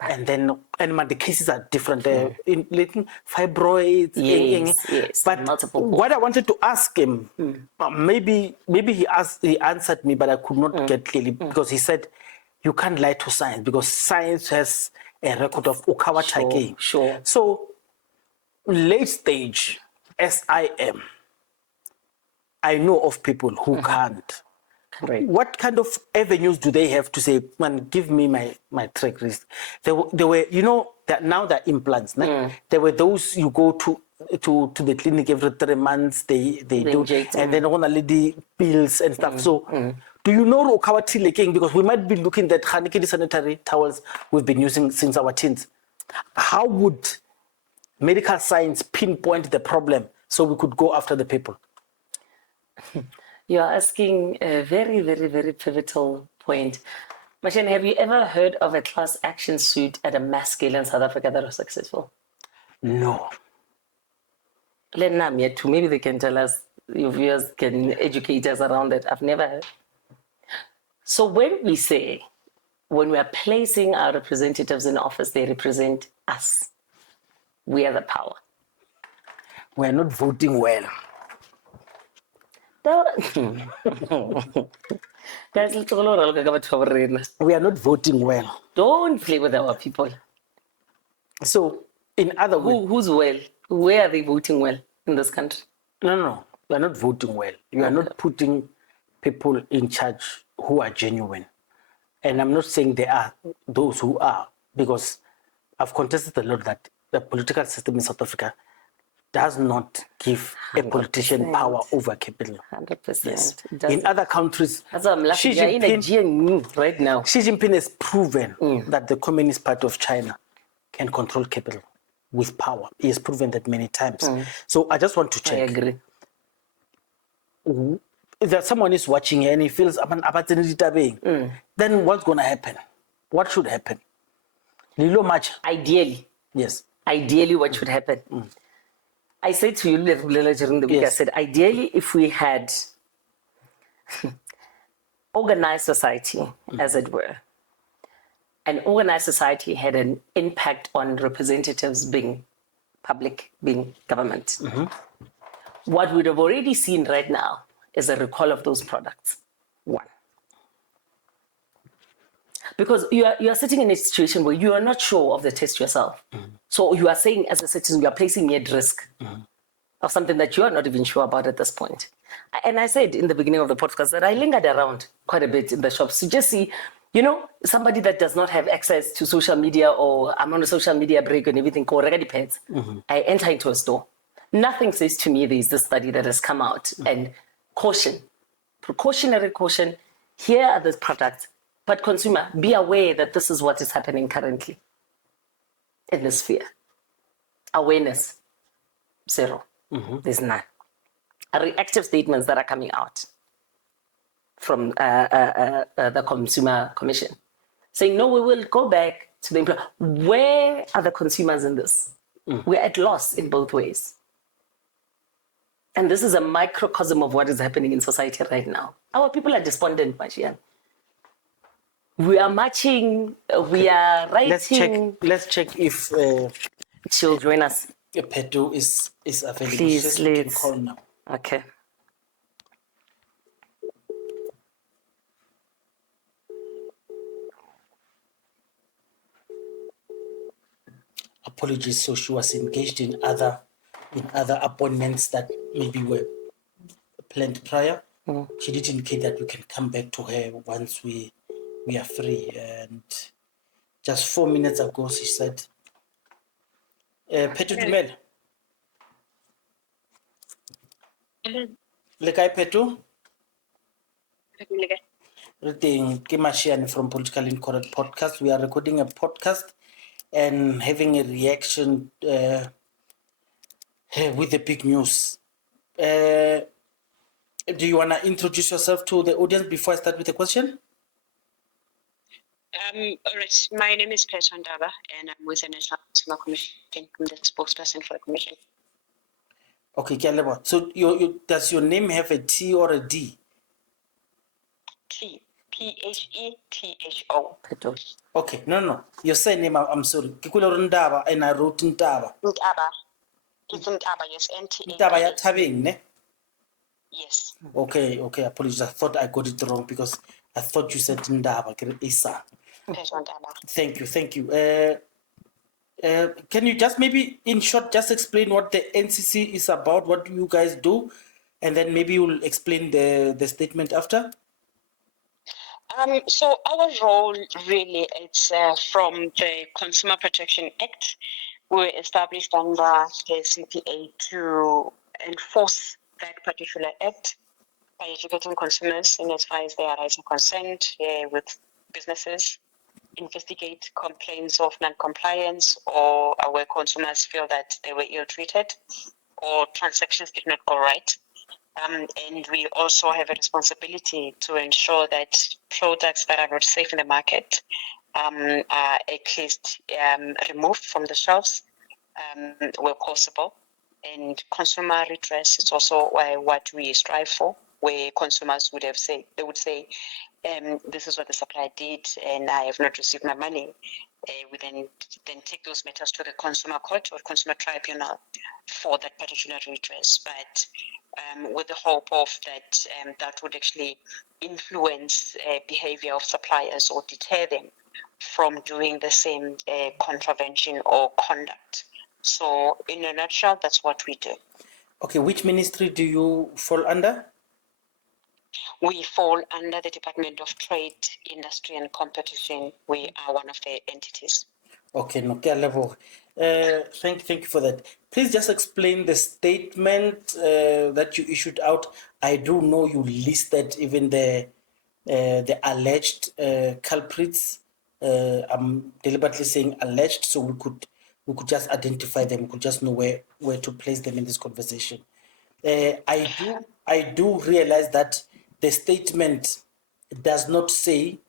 and then the cases are different. In fibroids, yes, but multiple. What I wanted to ask him, maybe he answered me, but I could not get clearly because he said you can't lie to science because science has a record of ukawatake. Sure. So late stage, as I am, I know of people who can't. Right. What kind of avenues do they have to say, man, give me my track risk? There were, that now there are implants. There were those you go to the clinic every 3 months, they do, and then on a lady pills and stuff. So do you know Okawati leaking? Because we might be looking at sanitary towels we've been using since our teens. How would medical science pinpoint the problem so we could go after the people? You're asking a very, very, very pivotal point. Mashane, have you ever heard of a class action suit at a mass scale in South Africa that was successful? No. Maybe they can tell us, your viewers can educate us around it. I've never heard. So when we are placing our representatives in office, they represent us. We are the power. We are not voting well. We are not voting well. Don't play with our people. So, in other words, who's well? Where are they voting well in this country? No. We are not voting well. You are not putting people in charge who are genuine. And I'm not saying there are those who are, because I've contested a lot that the political system in South Africa does not give 100%. A politician power over capital. 100%. Yes. In other countries, Xi Jinping, right now. Xi Jinping has proven that the Communist Party of China can control capital with power. He has proven that many times. So I just want to check. I agree. If there's someone is watching and he feels then what's going to happen? What should happen? Lilo much. Ideally. Yes. Ideally, what should happen? I said to you during the week, I said, ideally, if we had organized society, as it were, and organized society had an impact on representatives being public, being government, what we'd have already seen right now is a recall of those products. One. Because you are sitting in a situation where you are not sure of the test yourself. So you are saying as a citizen, you are placing me at risk of something that you are not even sure about at this point. And I said in the beginning of the podcast that I lingered around quite a bit in the shops to just see, You know, somebody that does not have access to social media, or I'm on a social media break and everything, I enter into a store. Nothing says to me there's this study that has come out and caution, precautionary caution, here are the products, but consumer, be aware that this is what is happening currently in the sphere. Awareness, zero. There's none. Reactive statements that are coming out from the Consumer Commission saying, no, we will go back to the employer. Where are the consumers in this? We're at loss in both ways. And this is a microcosm of what is happening in society right now. Our people are despondent, Mashian. We are marching, we are writing. Let's check if She'll join us. Petu is available. Please, We can let's. call now. Okay. Apologies, so she was engaged in other appointments that maybe were planned prior. She did indicate that we can come back to her once we are free. And just 4 minutes ago, she said, Petu Dumela. Le kae Petu? Re teng ke Mashiane from Politically Incorrect Podcast. We are recording a podcast and having a reaction with the big news. Do you want to introduce yourself to the audience before I start with the question? All right. My name is Petra Ndaba, and I'm with the National Consumer Commission. I'm the spokesperson for the commission. Okay, Keleba. So does your name have a T or a D? T. Phetho. Okay, no. Your surname, I'm sorry. Kikula Ndaba, and I wrote Ndaba. Ndaba. It's Ndaba, yes. NTA. Ndaba ya Tabing, ne? Yes. Okay, apologies. I thought I got it wrong because I thought you said Ndaba, Isa. Petra Ndaba. Thank you. Can you just maybe, in short, just explain what the NCC is about, what you guys do, and then maybe you'll explain the statement after? So our role really is from the Consumer Protection Act. We were established under the CPA to enforce that particular act by educating consumers in as far as their rights and consent with businesses, investigate complaints of non-compliance or where consumers feel that they were ill-treated or transactions did not go right. And we also have a responsibility to ensure that products that are not safe in the market are at least removed from the shelves where possible. And consumer redress is also what we strive for, where consumers would say, this is what the supplier did and I have not received my money. We then take those matters to the consumer court or consumer tribunal for that particular redress. But with the hope of that would actually influence behavior of suppliers or deter them from doing the same contravention or conduct. So in a nutshell, that's what we do. Okay, which ministry do you fall under? We fall under the Department of Trade, Industry and Competition. We are one of the entities. Okay, no, thank you for that. Please just explain the statement that you issued out. I do know you listed even the alleged culprits. I'm deliberately saying alleged, so we could just identify them. We could just know where to place them in this conversation. I do realize that the statement does not say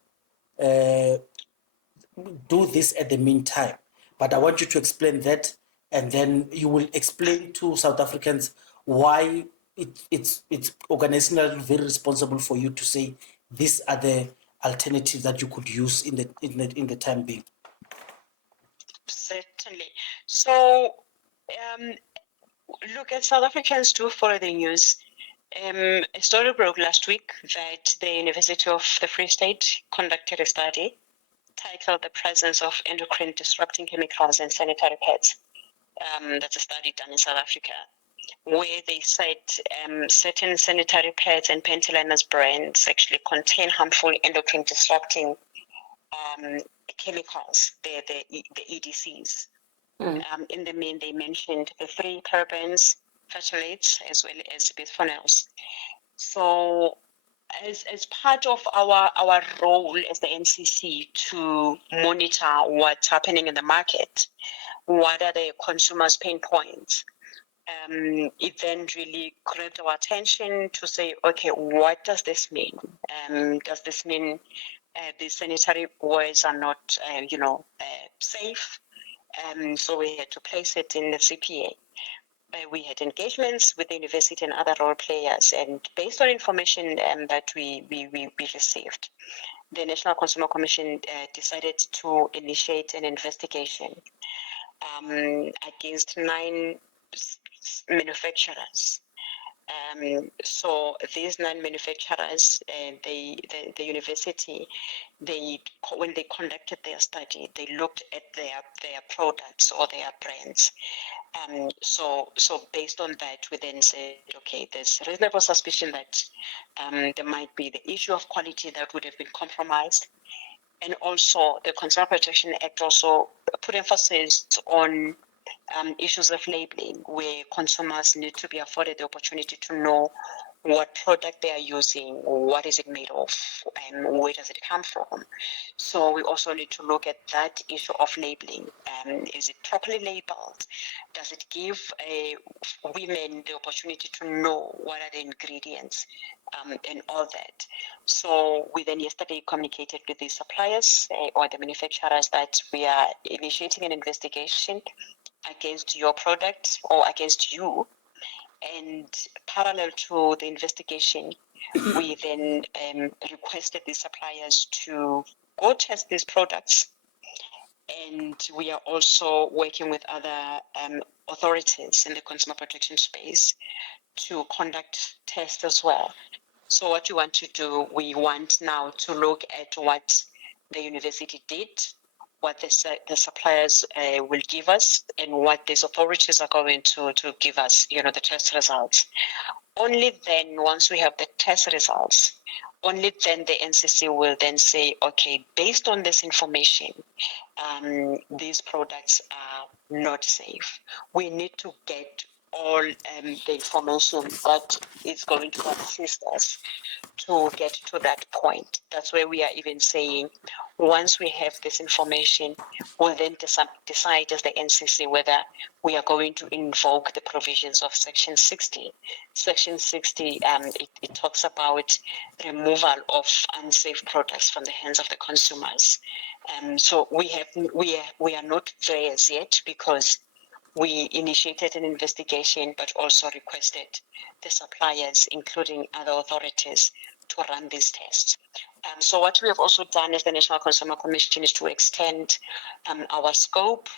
do this at the meantime, but I want you to explain that, and then you will explain to South Africans why it's organizationally very responsible for you to say these are the alternatives that you could use in the time being. Certainly. So, look, as South Africans do follow the news. A story broke last week that the University of the Free State conducted a study titled The Presence of Endocrine Disrupting Chemicals in Sanitary Pads. That's a study done in South Africa, where they said certain sanitary pads and panty liners brands actually contain harmful endocrine disrupting chemicals, the EDCs. In the main, they mentioned the 3 parabens, phthalates, as well as bisphenols. So as part of our role as the NCC to monitor what's happening in the market, what are the consumers' pain points, it then really grabbed our attention to say, okay, what does this mean? Does this mean the sanitary wears are not, safe? So we had to place it in the CPA. We had engagements with the university and other role players, and based on information that we received, the National Consumer Commission decided to initiate an investigation against 9 manufacturers. So these 9 manufacturers, the university, when they conducted their study, they looked at their products or their brands. So based on that, we then said, okay, there's reasonable suspicion that there might be the issue of quality that would have been compromised. And also the Consumer Protection Act also put emphasis on issues of labeling, where consumers need to be afforded the opportunity to know what product they are using, what is it made of, and where does it come from. So we also need to look at that issue of labeling. Is it properly labeled? Does it give women the opportunity to know what are the ingredients and all that? So we then yesterday communicated with the suppliers or the manufacturers that we are initiating an investigation against your product or against you. And parallel to the investigation, we then requested the suppliers to go test these products. And we are also working with other authorities in the consumer protection space to conduct tests as well. So what we want to do, we want now to look at what the university did, what the suppliers will give us, and what these authorities are going to give us, the test results. Only then, once we have the test results, only then the NCC will then say, okay, based on this information, these products are not safe. We need to get all the information that is going to assist us to get to that point. That's where we are even saying, once we have this information, we'll then decide as the NCC whether we are going to invoke the provisions of Section 60. Section 60, it talks about removal of unsafe products from the hands of the consumers. So we are not there as yet, because we initiated an investigation, but also requested the suppliers, including other authorities, to run these tests. So what we have also done as the National Consumer Commission is to extend our scope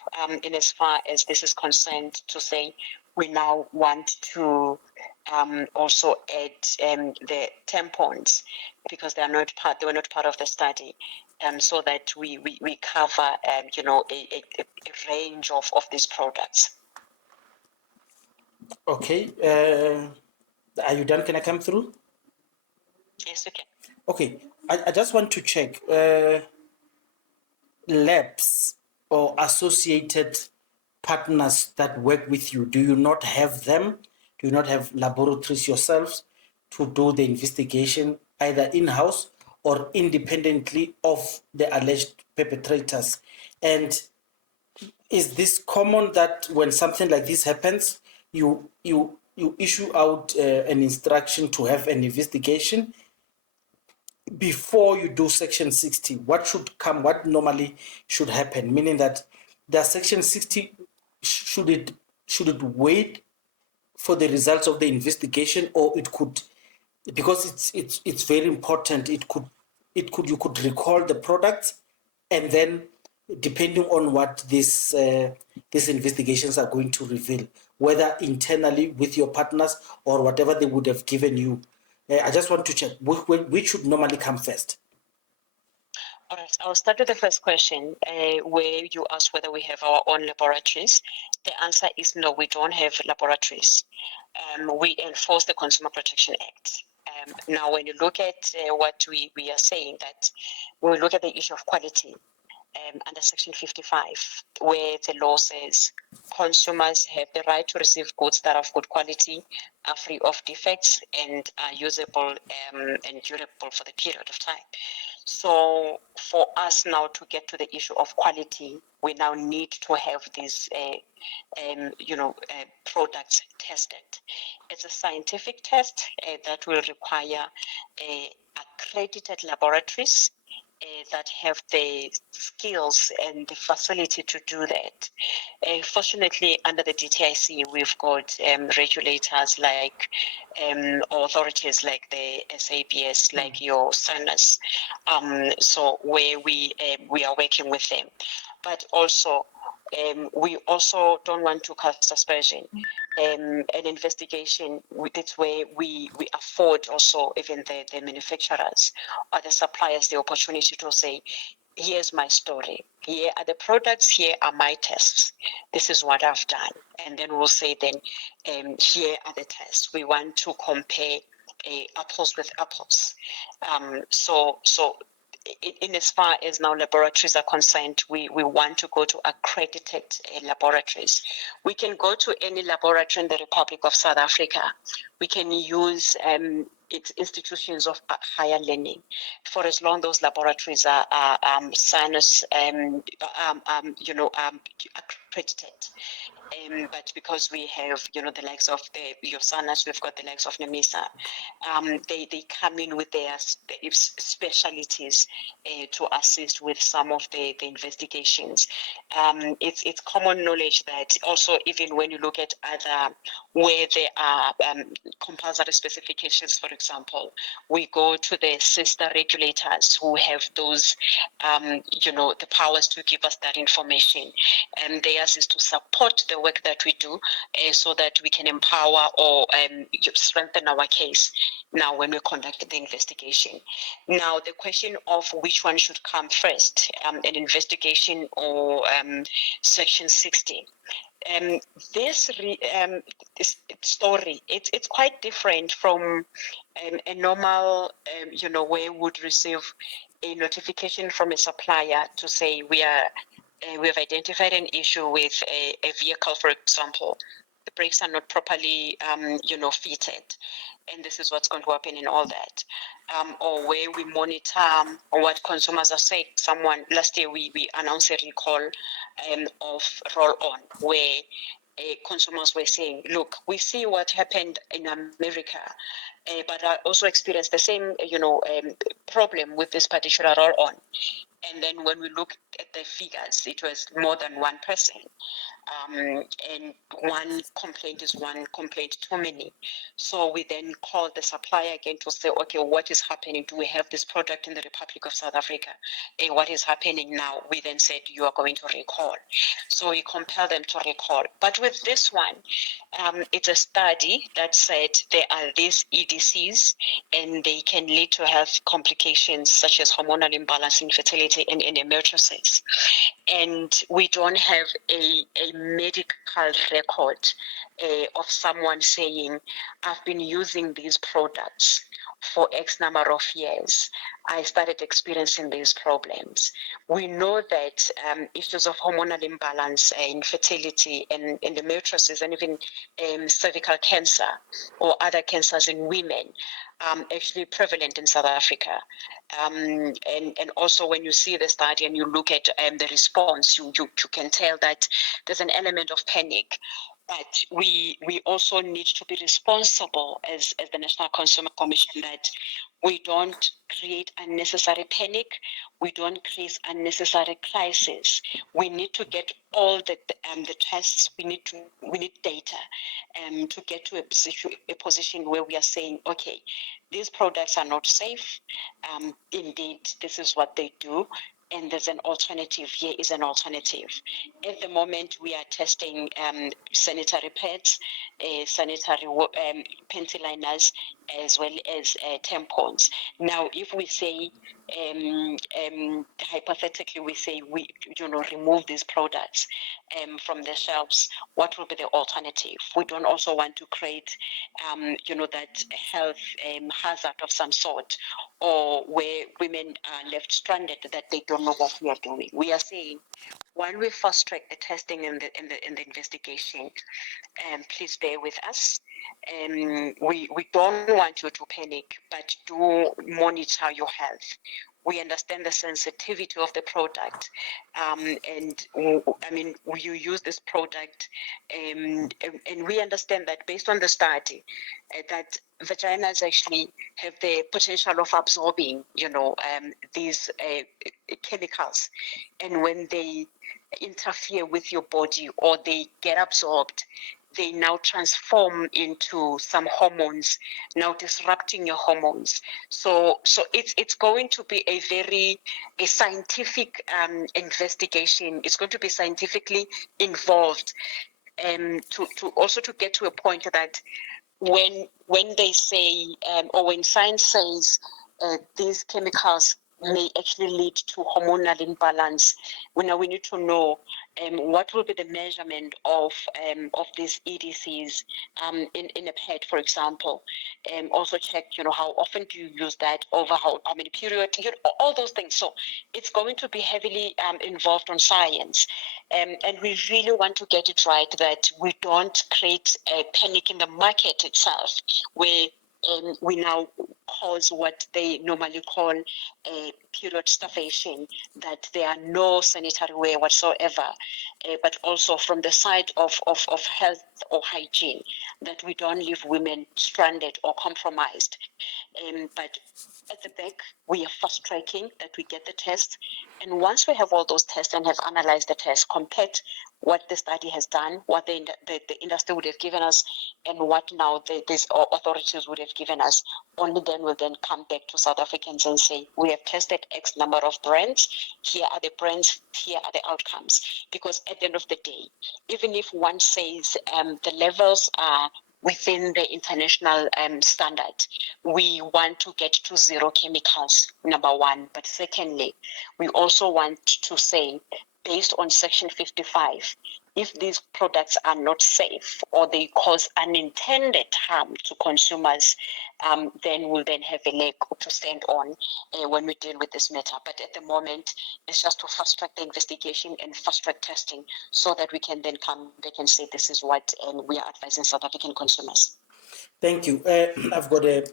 in as far as this is concerned, to say we now want to also add the tampons, because they were not part of the study, so that we cover a range of these products. Okay, are you done? Can I come through? Yes, you can. Okay, I just want to check labs or associated partners that work with you. Do you not have them? Do you not have laboratories yourselves to do the investigation, either in-house or independently of the alleged perpetrators? And is this common that when something like this happens, you issue out an instruction to have an investigation before you do Section 60? What should come? What normally should happen? Meaning that the Section 60, should it wait for the results of the investigation, or it could, because it's very important, you could recall the products, and then depending on what these investigations are going to reveal, whether internally with your partners or whatever they would have given you, I just want to check which should normally come first. All right, I'll start with the first question, where you asked whether we have our own laboratories. The answer is no, we don't have laboratories. We enforce the Consumer Protection Act. Now, when you look at what we are saying, that when we look at the issue of quality, under Section 55, where the law says consumers have the right to receive goods that are of good quality, are free of defects, and are usable and durable for the period of time. So for us now to get to the issue of quality, we now need to have these products tested. It's a scientific test that will require accredited laboratories that have the skills and the facility to do that. Fortunately, under the DTIC, we've got regulators like authorities like the SABS, like your SANAS, so where we are working with them. But also, we also don't want to cast aspersion. An investigation, it's where we afford also even the manufacturers or the suppliers the opportunity to say, here's my story, here are the products, here are my tests, this is what I've done. And then we'll say then, here are the tests. We want to compare apples with apples. So in as far as now laboratories are concerned, we want to go to accredited laboratories. We can go to any laboratory in the Republic of South Africa. We can use its institutions of higher learning, for as long those laboratories are SANUS accredited. But because we have, the likes of the SANUS, we've got the likes of NEMISA, they come in with their specialties to assist with some of the investigations. It's common knowledge that also, even when you look at other, where there are compulsory specifications, for example, we go to the sister regulators who have those, the powers to give us that information. And theirs is to support the work that we do so that we can empower or strengthen our case now when we conduct the investigation. Now, the question of which one should come first, an investigation or Section 60. This story, it's quite different from a normal, where we would receive a notification from a supplier to say we have identified an issue with a vehicle, for example. The brakes are not properly, fitted, and this is what's going to happen in all that. Or where we monitor what consumers are saying. Last year we announced a recall of roll-on, where consumers were saying, look, we see what happened in America, but I also experienced the same, problem with this particular roll-on. And then when we look at the figures, it was more than one person. And one complaint is one complaint too many. So we then called the supplier again to say, okay, what is happening? Do we have this product in the Republic of South Africa? And what is happening now? We then said, you are going to recall. So we compelled them to recall. But with this one, it's a study that said there are these EDCs and they can lead to health complications such as hormonal imbalance, infertility, and endometriosis. And we don't have a medical record of someone saying, I've been using these products for X number of years. I started experiencing these problems. We know that issues of hormonal imbalance, infertility, and endometriosis, and even cervical cancer or other cancers in women actually prevalent in South Africa. And also when you see the study and you look at the response, you can tell that there's an element of panic. But we also need to be responsible as the National Consumer Commission, that we don't create unnecessary panic, we don't create unnecessary crisis. We need to get all the tests. We need data to get to a position where we are saying, okay, these products are not safe. Indeed, this is what they do. And there's an alternative. Here is an alternative. At the moment, we are testing sanitary pads, sanitary panty liners, as well as tampons. Now, if we say, hypothetically, we say we, remove these products from the shelves, what will be the alternative? We don't also want to create, that health hazard of some sort, or where women are left stranded that they don't know what we are doing. We are saying, while we fast track the testing and the investigation, please bear with us. We don't want you to panic, but do monitor your health. We understand the sensitivity of the product, and you use this product, and we understand that based on the study, that vaginas actually have the potential of absorbing, these chemicals, and when they interfere with your body or they get absorbed, they now transform into some hormones, now disrupting your hormones. So it's going to be a scientific investigation. It's going to be scientifically involved, to also to get to a point that when they say, or when science says these chemicals may actually lead to hormonal imbalance, we need to know what will be the measurement of these EDCs in a pet, for example. Also check, how often do you use that, over how many periods, all those things. So it's going to be heavily involved on science, and we really want to get it right, that we don't create a panic in the market itself, where we now cause what they normally call a period starvation, that there are no sanitary wear whatsoever, but also from the side of health or hygiene, that we don't leave women stranded or compromised. But at the back, we are fast tracking that we get the tests. And once we have all those tests and have analyzed the tests, compared what the study has done, what the industry would have given us, and what now these authorities would have given us, only then we'll then come back to South Africans and say, we have tested X number of brands, here are the brands, here are the outcomes. Because at the end of the day, even if one says the levels are within the international standard, we want to get to zero chemicals, number one. But secondly, we also want to say, based on Section 55, if these products are not safe or they cause unintended harm to consumers, then we'll then have a leg to stand on when we deal with this matter. But at the moment, it's just to fast track the investigation and fast track testing, so that we can then come back and say this is what we are advising South African consumers. Thank you. I've got a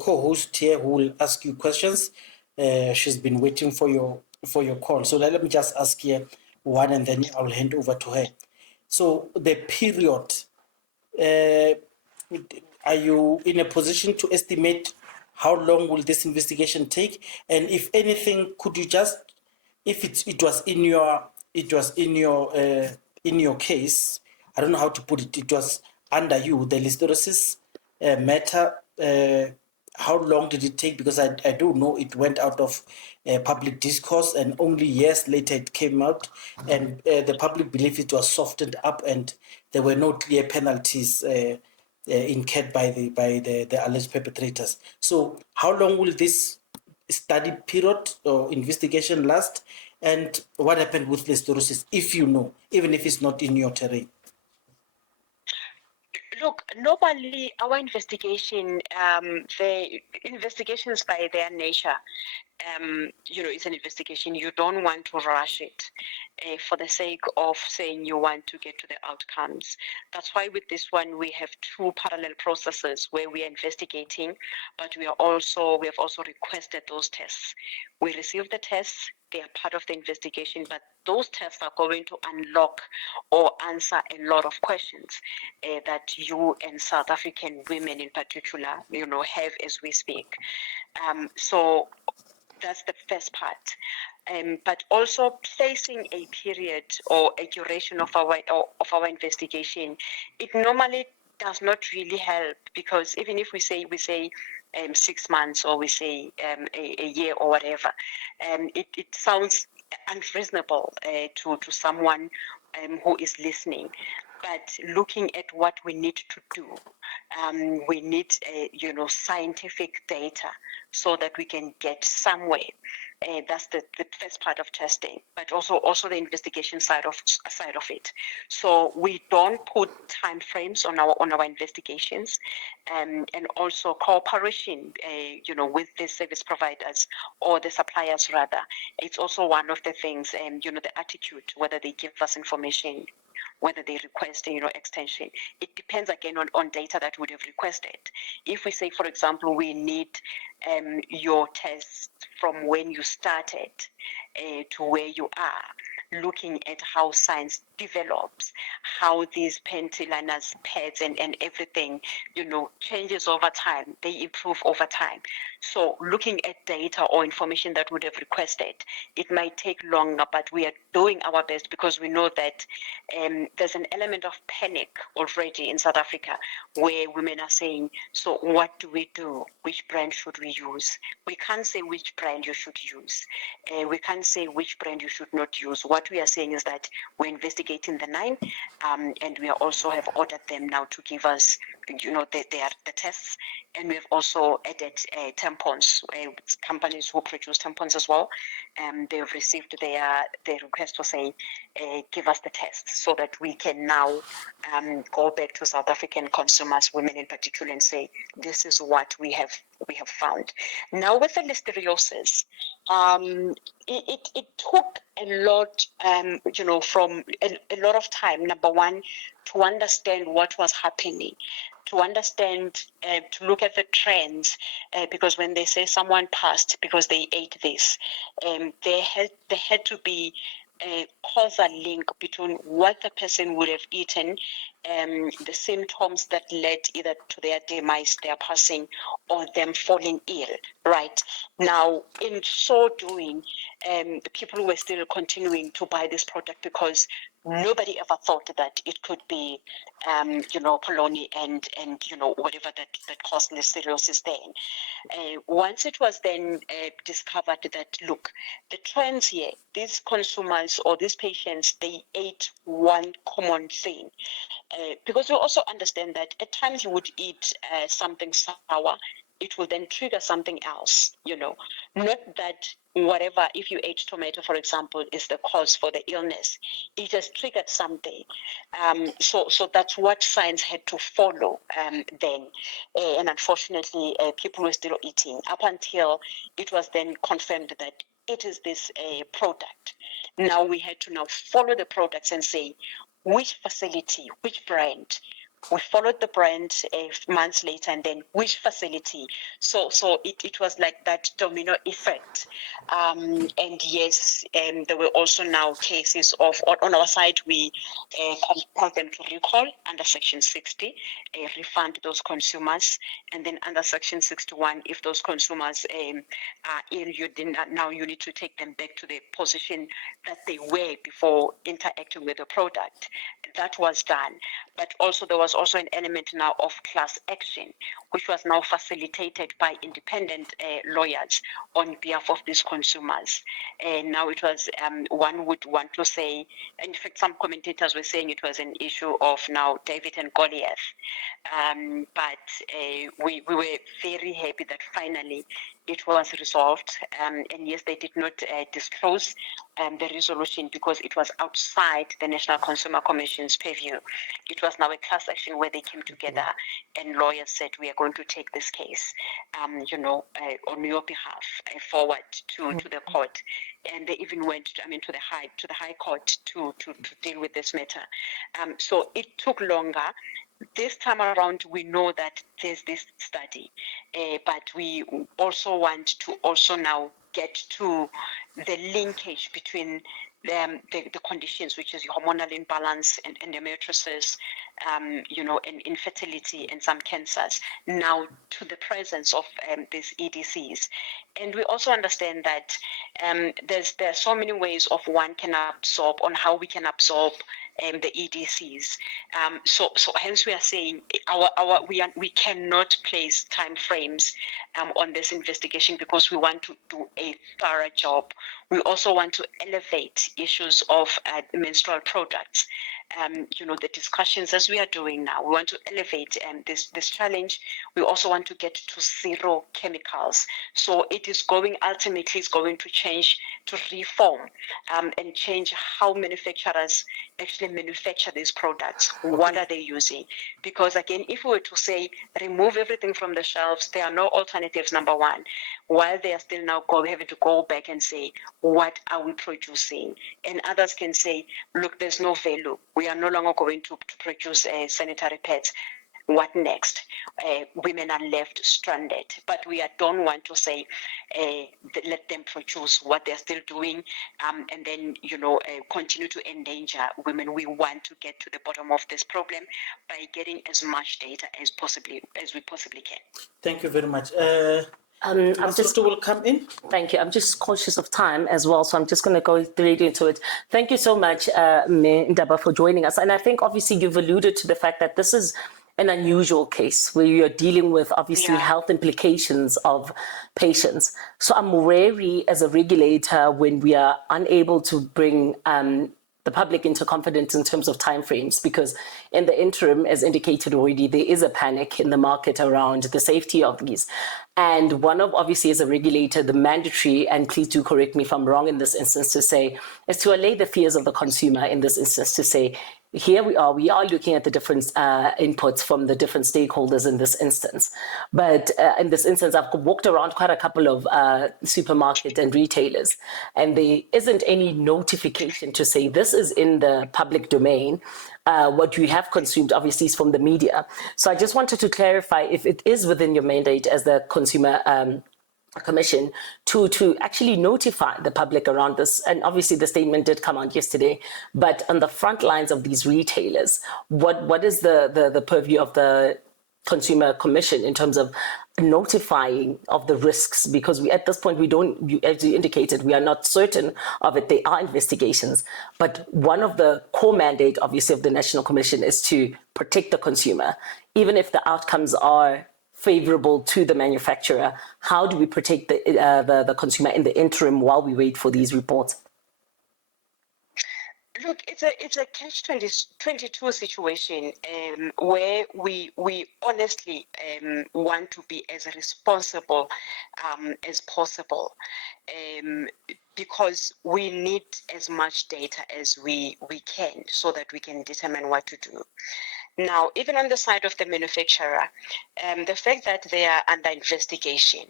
co-host here who will ask you questions. She's been waiting for your call. So let me just ask here one, and then I'll hand over to her. So the period, are you in a position to estimate how long will this investigation take? And if anything, could you just, if it was in your case, I don't know how to put it, it was under you, the listeriosis matter, how long did it take? Because I do know it went out of public discourse, and only years later it came out, and the public believed it was softened up, and there were no clear penalties incurred by the alleged perpetrators. So how long will this study period or investigation last, and what happened with listeriosis, if you know, even if it's not in your terrain? Look, normally our investigation, the investigations by their nature, it's an investigation. You don't want to rush it for the sake of saying you want to get to the outcomes. That's why with this one, we have two parallel processes where we are investigating, but we have also requested those tests. We receive the tests. They are part of the investigation, but those tests are going to unlock or answer a lot of questions that you and South African women in particular, have as we speak. So that's the first part. But also facing a period or a duration of our investigation, it normally does not really help, because even if we say 6 months, or we say a year or whatever, it sounds unreasonable to someone who is listening. but looking at what we need to do, we need, scientific data so that we can get somewhere. That's the first part of testing, but also the investigation side of it. So we don't put time frames on our investigations, and also cooperation, with the service providers or the suppliers rather. It's also one of the things, the attitude, whether they give us information, whether they request extension. It depends again on data that we would have requested. If we say, for example, we need your test from when you started to where you are, looking at how science develops, how these panty liners, pads, and everything, changes over time, they improve over time. So looking at data or information that would have requested, it might take longer, but we are doing our best because we know that there's an element of panic already in South Africa where women are saying, so what do we do? Which brand should we use? We can't say which brand you should use. We can't say which brand you should not use. What we are saying is that we're investigating the 9, and we also have ordered them now to give us, the tests, and we have also added tampons, companies who produce tampons as well. They have received their request for saying, give us the tests so that we can now go back to South African consumers, women in particular, and say, this is what we have found. Now with the listeriosis, it took a lot, from a lot of time, number one, to understand what was happening, to understand, to look at the trends, because when they say someone passed because they ate this, there had to be a causal link between what the person would have eaten, the symptoms that led either to their demise, their passing, or them falling ill. Right now, in so doing, the people were still continuing to buy this product because nobody ever thought that it could be, polony and whatever that caused listeriosis then. Once it was then discovered that, look, the trends here, these consumers or these patients, they ate one common thing. Because we also understand that at times you would eat something sour, it will then trigger something else, not that whatever, if you ate tomato, for example, is the cause for the illness, it has triggered something. So that's what science had to follow then. And unfortunately, people were still eating up until it was then confirmed that it is this product. Now we had to now follow the products and say, which facility, which brand. We followed the brand months later, and then which facility. So it was like that domino effect. And yes, there were also now cases of, on our side, we compelled them to recall under Section 60, refund those consumers, and then under Section 61, if those consumers are ill, now you need to take them back to the position that they were before interacting with the product. That was done. But also there was also an element now of class action, which was now facilitated by independent lawyers on behalf of these consumers. And now it was, one would want to say, in fact, some commentators were saying it was an issue of now David and Goliath. But we were very happy that finally it was resolved. And yes, they did not disclose the resolution because it was outside the National Consumer Commission's purview. It was now a class action where they came together and lawyers said, we are going to take this case, on your behalf forward to the court. And they even went to the high court to deal with this matter. So it took longer. This time around, we know that there's this study, but we also want to also now get to the linkage between the conditions, which is hormonal imbalance and endometriosis, and infertility and some cancers, now to the presence of these EDCs. And we also understand that there are so many ways of one can absorb, on how we can absorb the EDCs. So hence we are saying we cannot place time frames on this investigation because we want to do a thorough job. We also want to elevate issues of menstrual products the discussions as we are doing now. We want to elevate this challenge. We also want to get to zero chemicals. So it is ultimately is going to change, to reform and change how manufacturers actually manufacture these products. What are they using? Because again, if we were to say, remove everything from the shelves, there are no alternatives, number one, while they are still now having to go back and say, what are we producing? And others can say, look, there's no value. We are no longer going to produce sanitary pads. What next? Women are left stranded. But we don't want to say, let them produce what they're still doing, and then, continue to endanger women. We want to get to the bottom of this problem by getting as much data as we possibly can. Thank you very much. I'm Maseroto will come in. Thank you. I'm just conscious of time as well, so I'm just going to go straight into it. Thank you so much, Ndaba, for joining us. And I think obviously you've alluded to the fact that this is an unusual case where you're dealing with obviously health implications of patients. So I'm wary as a regulator when we are unable to bring the public into confidence in terms of timeframes, because in the interim, as indicated already, there is a panic in the market around the safety of these. And one of, obviously, as a regulator, the mandatory, and please do correct me if I'm wrong in this instance to say, is to allay the fears of the consumer in this instance to say, here we are looking at the different inputs from the different stakeholders in this instance. But in this instance, I've walked around quite a couple of supermarkets and retailers, and there isn't any notification to say this is in the public domain. What you have consumed, obviously, is from the media. So I just wanted to clarify if it is within your mandate as the Consumer Commission to actually notify the public around this. And obviously the statement did come out yesterday, but on the front lines of these retailers, what is the purview of the Consumer Commission in terms of notifying of the risks? Because at this point, as you indicated, we are not certain of it. There are investigations, but one of the core mandate, obviously, of the National Commission is to protect the consumer, even if the outcomes are favorable to the manufacturer. How do we protect the consumer in the interim while we wait for these reports? Look, it's a catch-22 situation where we honestly want to be as responsible as possible, because we need as much data as we can so that we can determine what to do. Now, even on the side of the manufacturer, the fact that they are under investigation,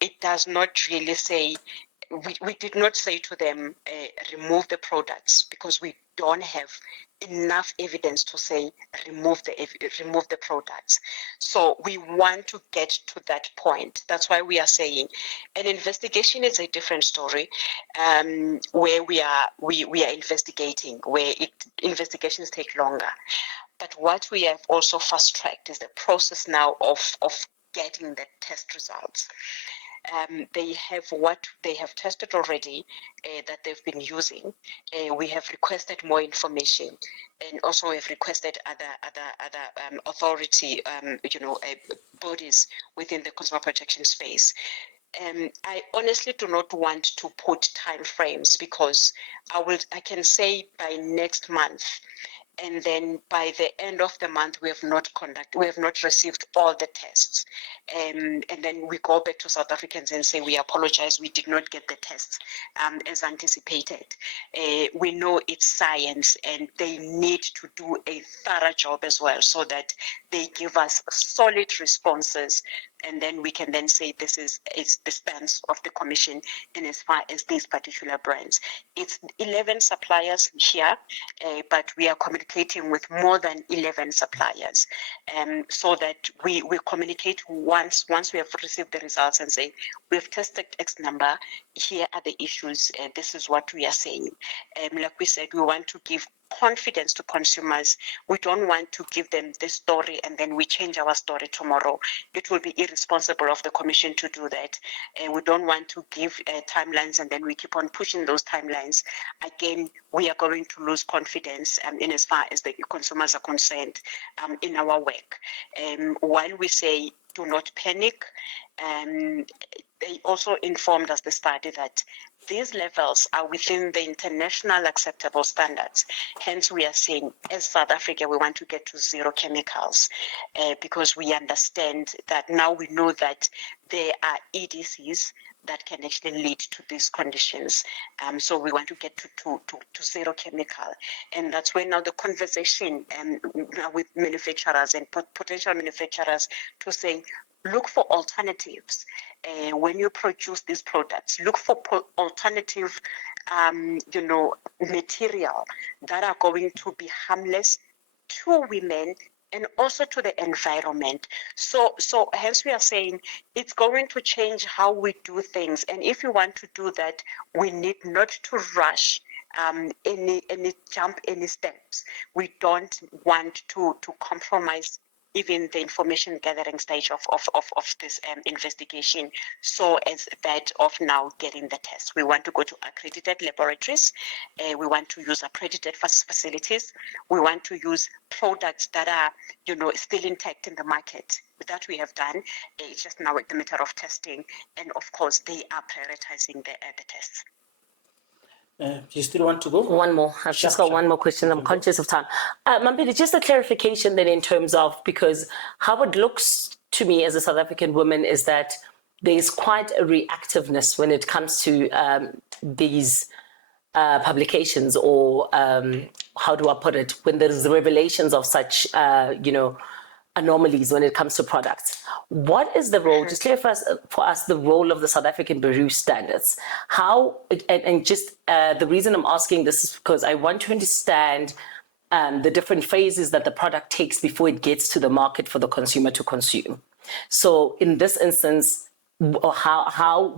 it does not really say, we did not say to them, remove the products, because we don't have enough evidence to say remove the products. So we want to get to that point. That's why we are saying an investigation is a different story, where we are investigating, where investigations take longer. But what we have also fast-tracked is the process now of getting the test results. They have what they have tested already that they've been using. We have requested more information, and also have requested other authority, bodies within the consumer protection space. I honestly do not want to put time frames, because I can say by next month, and then by the end of the month we have not received all the tests, and then we go back to South Africans and say we apologize, we did not get the tests as anticipated. We know it's science, and they need to do a thorough job as well, so that they give us solid responses, and then we can then say this is the stance of the Commission in as far as these particular brands. It's 11 suppliers here, but we are communicating with more than 11 suppliers, so that we communicate once we have received the results and say, we've tested X number, here are the issues, this is what we are saying. Like we said, we want to give confidence to consumers. We don't want to give them the story and then we change our story tomorrow. It will be irresponsible of the Commission to do that. We don't want to give timelines and then we keep on pushing those timelines. Again, we are going to lose confidence in as far as the consumers are concerned in our work. While we say do not panic, they also informed us, the study, that these levels are within the international acceptable standards. Hence, we are saying, as South Africa, we want to get to zero chemicals because we understand that now we know that there are EDCs that can actually lead to these conditions. So we want to get to zero chemical. And that's where now the conversation with manufacturers and potential manufacturers to say, look for alternatives. When you produce these products, look for alternative, material that are going to be harmless to women and also to the environment. So hence we are saying it's going to change how we do things. And if you want to do that, we need not to rush any steps. We don't want to compromise even the information gathering stage of this investigation, so as that of now getting the test. We want to go to accredited laboratories. We want to use accredited facilities. We want to use products that are, still intact in the market. That we have done. It's just now the matter of testing, and of course they are prioritizing the tests. You still want to go? One more. I've just got one more question. I'm conscious of time. Mambili, just a clarification then in terms of, because how it looks to me as a South African woman is that there's quite a reactiveness when it comes to these publications, or how do I put it, when there's revelations of such, anomalies when it comes to products. What is the role, just clear for us the role of the South African Bureau standards? How, and just the reason I'm asking this is because I want to understand the different phases that the product takes before it gets to the market for the consumer to consume. So in this instance, what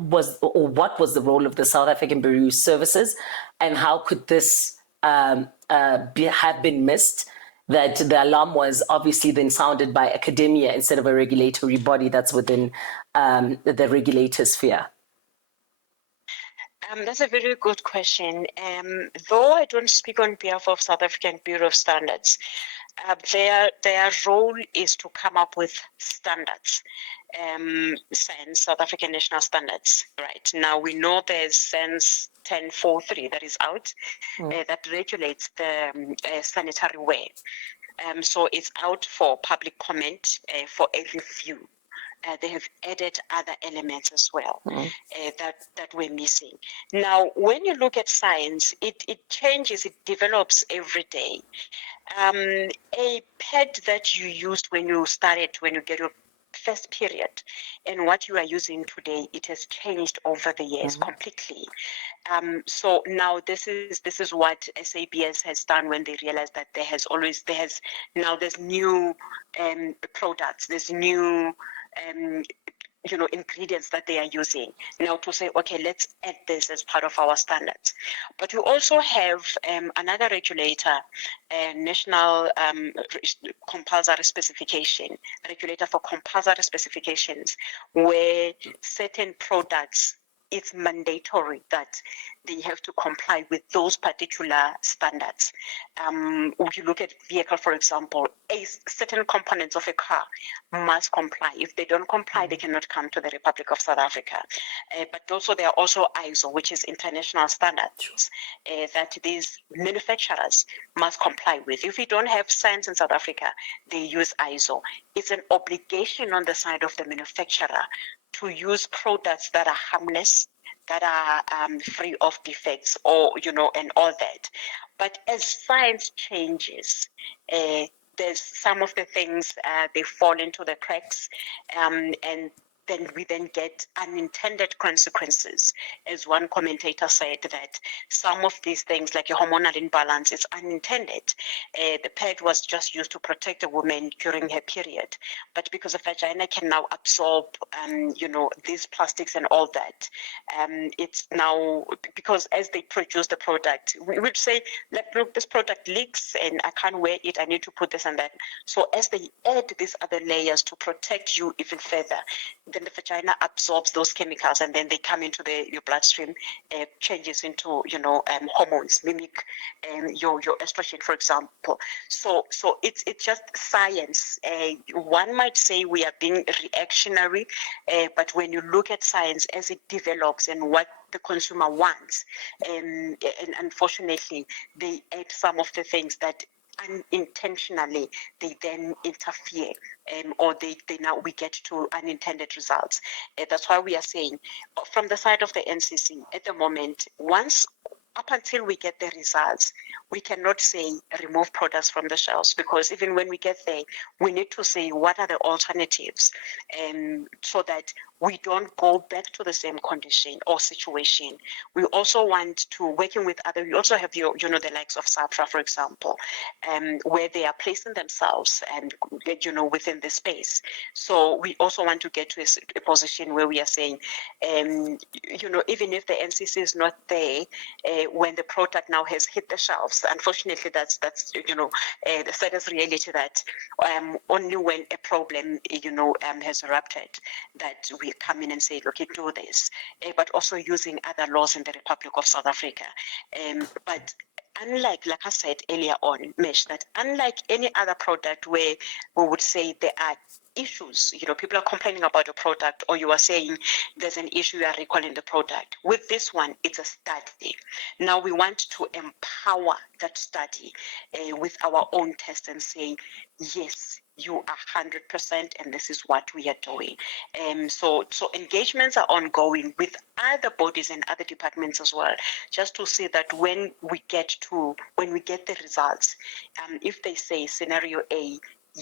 was the role of the South African Bureau services, and how could this have been missed? That the alarm was obviously then sounded by academia instead of a regulatory body that's within the regulator sphere? That's a very good question. Though I don't speak on behalf of South African Bureau of Standards, their role is to come up with standards, South African national standards. Right now, we know there's SANS 1043 that is out that regulates the sanitary wear. So it's out for public comment for a review. They have added other elements as well that we're missing. Now, when you look at science, it changes, it develops every day. A pad that you used when you get your first period, and what you are using today, it has changed over the years completely. So now this is what SABS has done when they realized that there's new products, there's new ingredients that they are using now to say, okay, let's add this as part of our standards. But we also have another regulator, national compulsory specification, regulator for compulsory specifications, where certain products, it's mandatory that they have to comply with those particular standards. If you look at vehicle, for example, certain components of a car must comply. If they don't comply, they cannot come to the Republic of South Africa. But also there are also ISO, which is international standards that these manufacturers must comply with. If we don't have science in South Africa, they use ISO. It's an obligation on the side of the manufacturer to use products that are harmless, that are free of defects, or and all that. But as science changes, there's some of the things they fall into the cracks, and then we get unintended consequences. As one commentator said, that some of these things, like a hormonal imbalance, is unintended. The pad was just used to protect a woman during her period, but because the vagina can now absorb, these plastics and all that, it's now, because as they produce the product, we would say, look, this product leaks and I can't wear it, I need to put this and that. So as they add these other layers to protect you even further, the then the vagina absorbs those chemicals, and then they come into your bloodstream, changes into hormones, mimic your estrogen, for example. So it's just science. One might say we are being reactionary, but when you look at science as it develops and what the consumer wants, and unfortunately they add some of the things that unintentionally they then interfere, or we get to unintended results. That's why we are saying from the side of the NCC at the moment, up until we get the results, we cannot say remove products from the shelves, because even when we get there, we need to say what are the alternatives, so that we don't go back to the same condition or situation. We also want to, working with other, we also have the likes of SAPRA, for example, where they are placing themselves and within the space. So we also want to get to a position where we are saying, even if the NCC is not there, when the product now has hit the shelves, unfortunately, that's the saddest reality, that only when a problem has erupted, that we come in and say, look, do this, but also using other laws in the Republic of South Africa. But unlike, like I said earlier on, Mesh, that unlike any other product where we would say there are issues, people are complaining about a product, or you are saying there's an issue, you are recalling the product. With this one, it's a study. Now we want to empower that study with our own test and say, yes, you are 100%, and this is what we are doing. So engagements are ongoing with other bodies and other departments as well, just to see that when we get the results, if they say scenario A,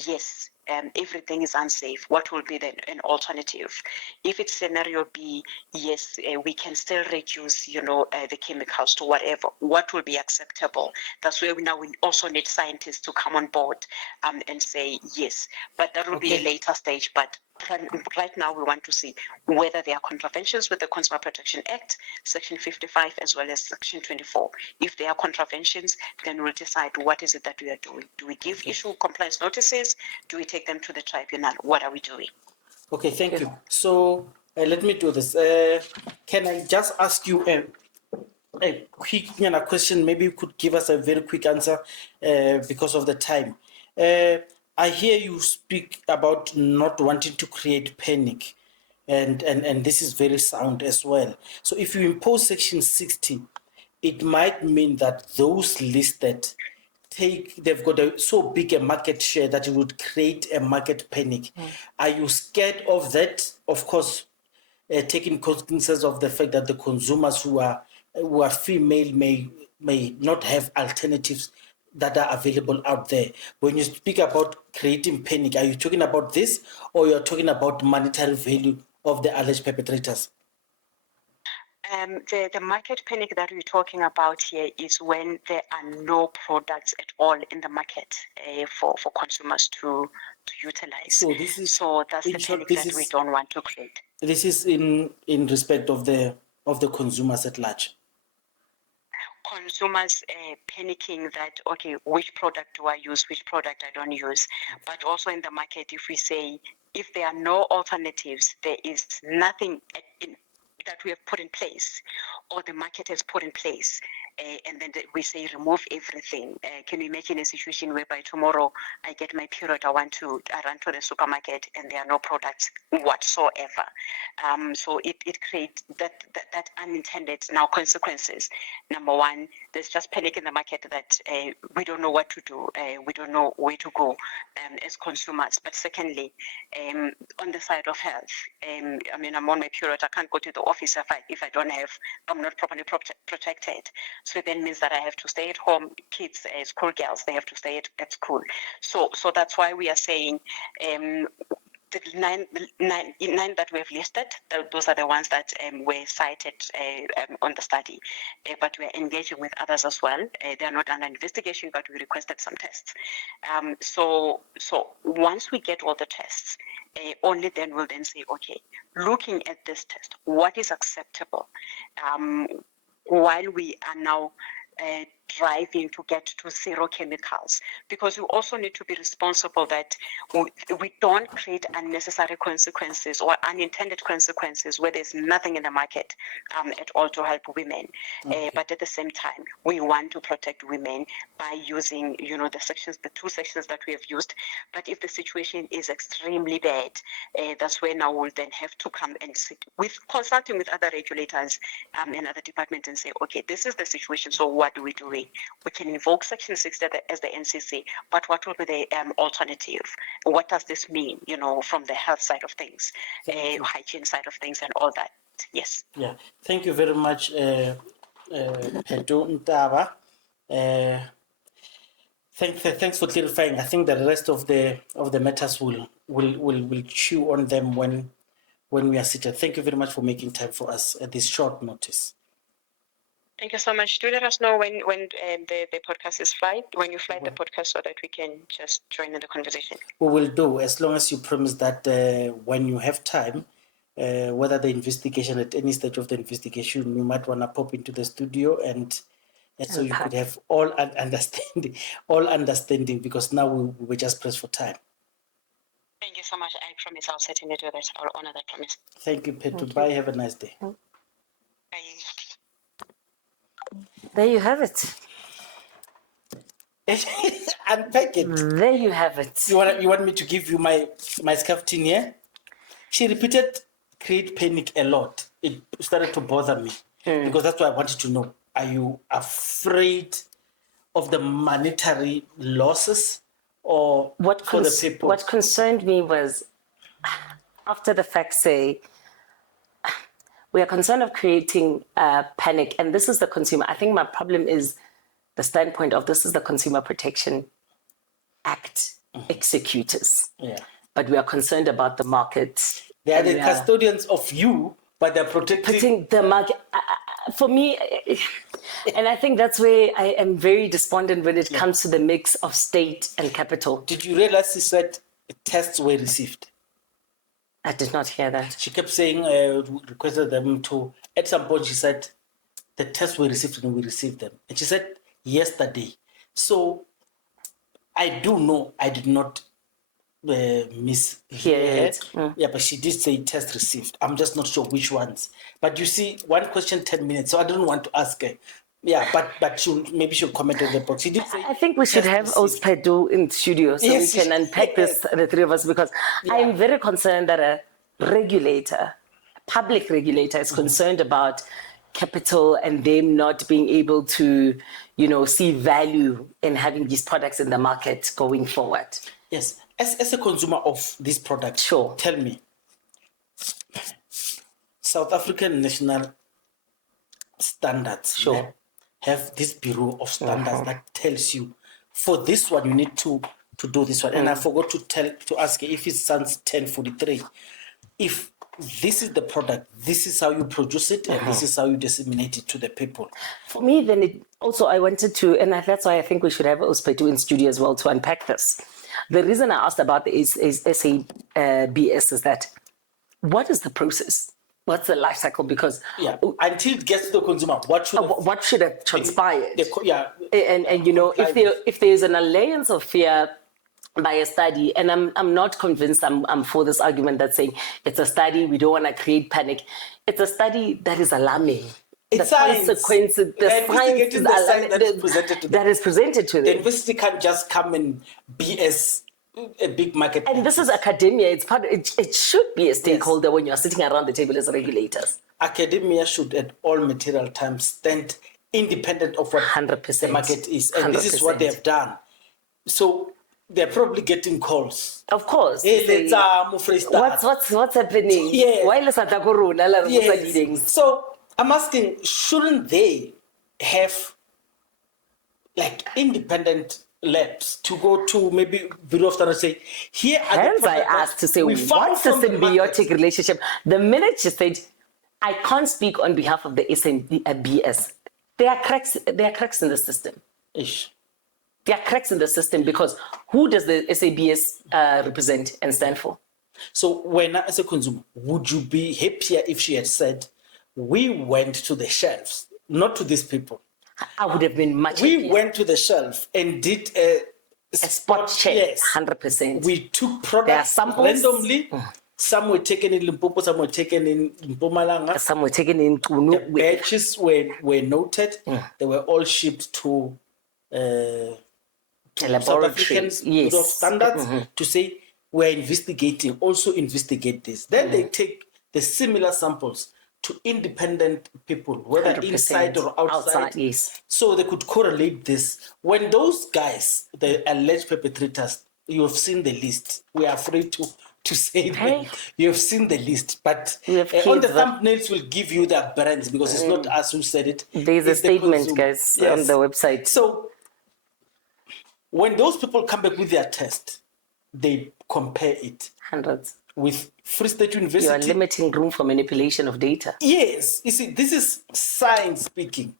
yes, everything is unsafe, what will be an alternative? If it's scenario B, yes, we can still reduce, the chemicals to whatever, what will be acceptable? That's where we also need scientists to come on board and say yes, but that will be a later stage. But right now we want to see whether there are contraventions with the Consumer Protection Act, Section 55, as well as Section 24. If there are contraventions, then we'll decide what is it that we are doing. Do we give issue compliance notices? Do we take them to the tribunal? What are we doing? Okay, thank you. So let me do this. Can I just ask you a quick question? Maybe you could give us a very quick answer because of the time. I hear you speak about not wanting to create panic, and this is very sound as well. So if you impose Section 60, it might mean that those listed they've got so big a market share that it would create a market panic. Are you scared of that? Of course, taking cognizance of the fact that the consumers who are female may not have alternatives that are available out there. When you speak about creating panic, are you talking about this, or you're talking about monetary value of the alleged perpetrators? The market panic that we're talking about here is when there are no products at all in the market for consumers to utilize. So that's the panic that we don't want to create. This is in respect of the consumers at large. Consumers panicking that, okay, which product do I use, which product I don't use. But also in the market, if we say, if there are no alternatives, there is nothing that we have put in place, or the market has put in place, and then we say remove everything. Can you imagine a situation whereby tomorrow I get my period, I run to the supermarket and there are no products whatsoever? So it creates that unintended now consequences. Number one, there's just panic in the market that we don't know what to do, we don't know where to go as consumers. But secondly, on the side of health, I'm on my period, I can't go to the office if I'm not properly protected. So it then means that I have to stay at home. Kids, schoolgirls, they have to stay at school. So that's why we are saying the nine that we have listed, those are the ones that were cited on the study. But we are engaging with others as well. They are not under investigation, but we requested some tests. So once we get all the tests, only then we'll then say, okay, looking at this test, what is acceptable? While we are now driving to get to zero chemicals, because we also need to be responsible that we don't create unnecessary consequences or unintended consequences where there's nothing in the market at all to help women. But at the same time, we want to protect women by using, the two sections that we have used. But if the situation is extremely bad, that's where now we'll then have to come and sit with consulting with other regulators and other departments and say, okay, this is the situation, so what do we do? We can invoke Section 60 as the NCC, but what will be the alternative? What does this mean, from the health side of things, hygiene side of things, and all that? Yes. Yeah, thank you very much, Petu Ntaba. Thanks for clarifying. I think the rest of the matters will chew on them when we are seated. Thank you very much for making time for us at this short notice. Thank you so much. Do let us know when the podcast is flight, when you fly the podcast, so that we can just join in the conversation. We will do, as long as you promise that when you have time, whether the investigation, at any stage of the investigation, you might want to pop into the studio and so you could have all understanding, because now we just pressed for time. Thank you so much. I promise I'll certainly do that. I'll honor that promise. Thank you, Petu. Bye. Have a nice day. Bye. There you have it. Unpack it. There you have it. You want me to give you my scarf here? She repeated create panic a lot. It started to bother me because that's what I wanted to know. Are you afraid of the monetary losses or for the people? What concerned me was, after the fact, say, we are concerned of creating panic, and this is the consumer. I think my problem is the standpoint of this is the Consumer Protection Act executors. Yeah. But we are concerned about the market. They are the custodians of you, but they're protecting the market. For me, and I think that's where I am very despondent when it comes to the mix of state and capital. Did you realize she said tests were received? I did not hear that. She kept saying, requested them to, at some point she said, the tests were received and we received them. And she said, yesterday. So I do know I did not mishear it. Yeah, but she did say test received. I'm just not sure which ones. But you see, one question, 10 minutes. So I don't want to ask her. Yeah, but maybe she'll comment on the box. She did say, I think we should have Ospedu in the studio so we can unpack this, the three of us, because I'm very concerned that a regulator, a public regulator, is concerned about capital and them not being able to, see value in having these products in the market going forward. Yes. As a consumer of this product, sure. Tell me, South African national standards sure. have this bureau of standards that tells you, for this one, you need to do this one. And I forgot to ask you if it's SANS 1043. If this is the product, this is how you produce it, and this is how you disseminate it to the people. For me, then I wanted to, and that's why I think we should have Ospedu in studio as well to unpack this. The reason I asked about the SABS is that, what is the process? What's the life cycle? Because until it gets to the consumer, what should have transpired? And if there's an alliance of fear by a study, and I'm not convinced I'm for this argument that's saying it's a study, we don't want to create panic. It's a study that is alarming. It's the science. Consequences, the science is alarming, that is presented to them. The university can't just come and be as a big market. And this is academia. It should be a stakeholder when you are sitting around the table as regulators. Academia should at all material times stand independent of what 100%. the market is. And 100%. This is what they have done. So they're probably getting calls. Of course. Hey, what's happening? Yeah. Why is that yes. So I'm asking, shouldn't they have independent labs to go to maybe Bureau of Standards and say, here are hence I asked to say, what's the symbiotic relationship? The minute you said, I can't speak on behalf of the SABS, there are cracks in the system. Ish. There are cracks in the system because who does the SABS represent and stand for? So when, as a consumer, would you be happier if she had said, we went to the shelves, not to these people? I would have been much We happier. went to the shelf and did a Spot check, Yes. 100%. We took There are products samples. randomly. Some were taken in Limpopo, some were taken in Mpumalanga. Some were taken in The Tunu. batches were noted. They were all shipped to South laboratory, Africans yes. Bureau of Standards to say we're investigating. Also investigate this. Then they take the similar samples to independent people, whether 100%. inside or outside, yes. so they could correlate this. When those guys, the alleged perpetrators, you have seen the list. We are afraid to say them. Hey. You have seen the list, but We have on the kids that- thumbnails will give you their brands because it's not us who said it. There's a it's the statement, consumer. guys, on the website. So when those people come back with their test, they compare it Hundreds. with Free State You are University. limiting room for manipulation of data. Yes, you see, this is science speaking.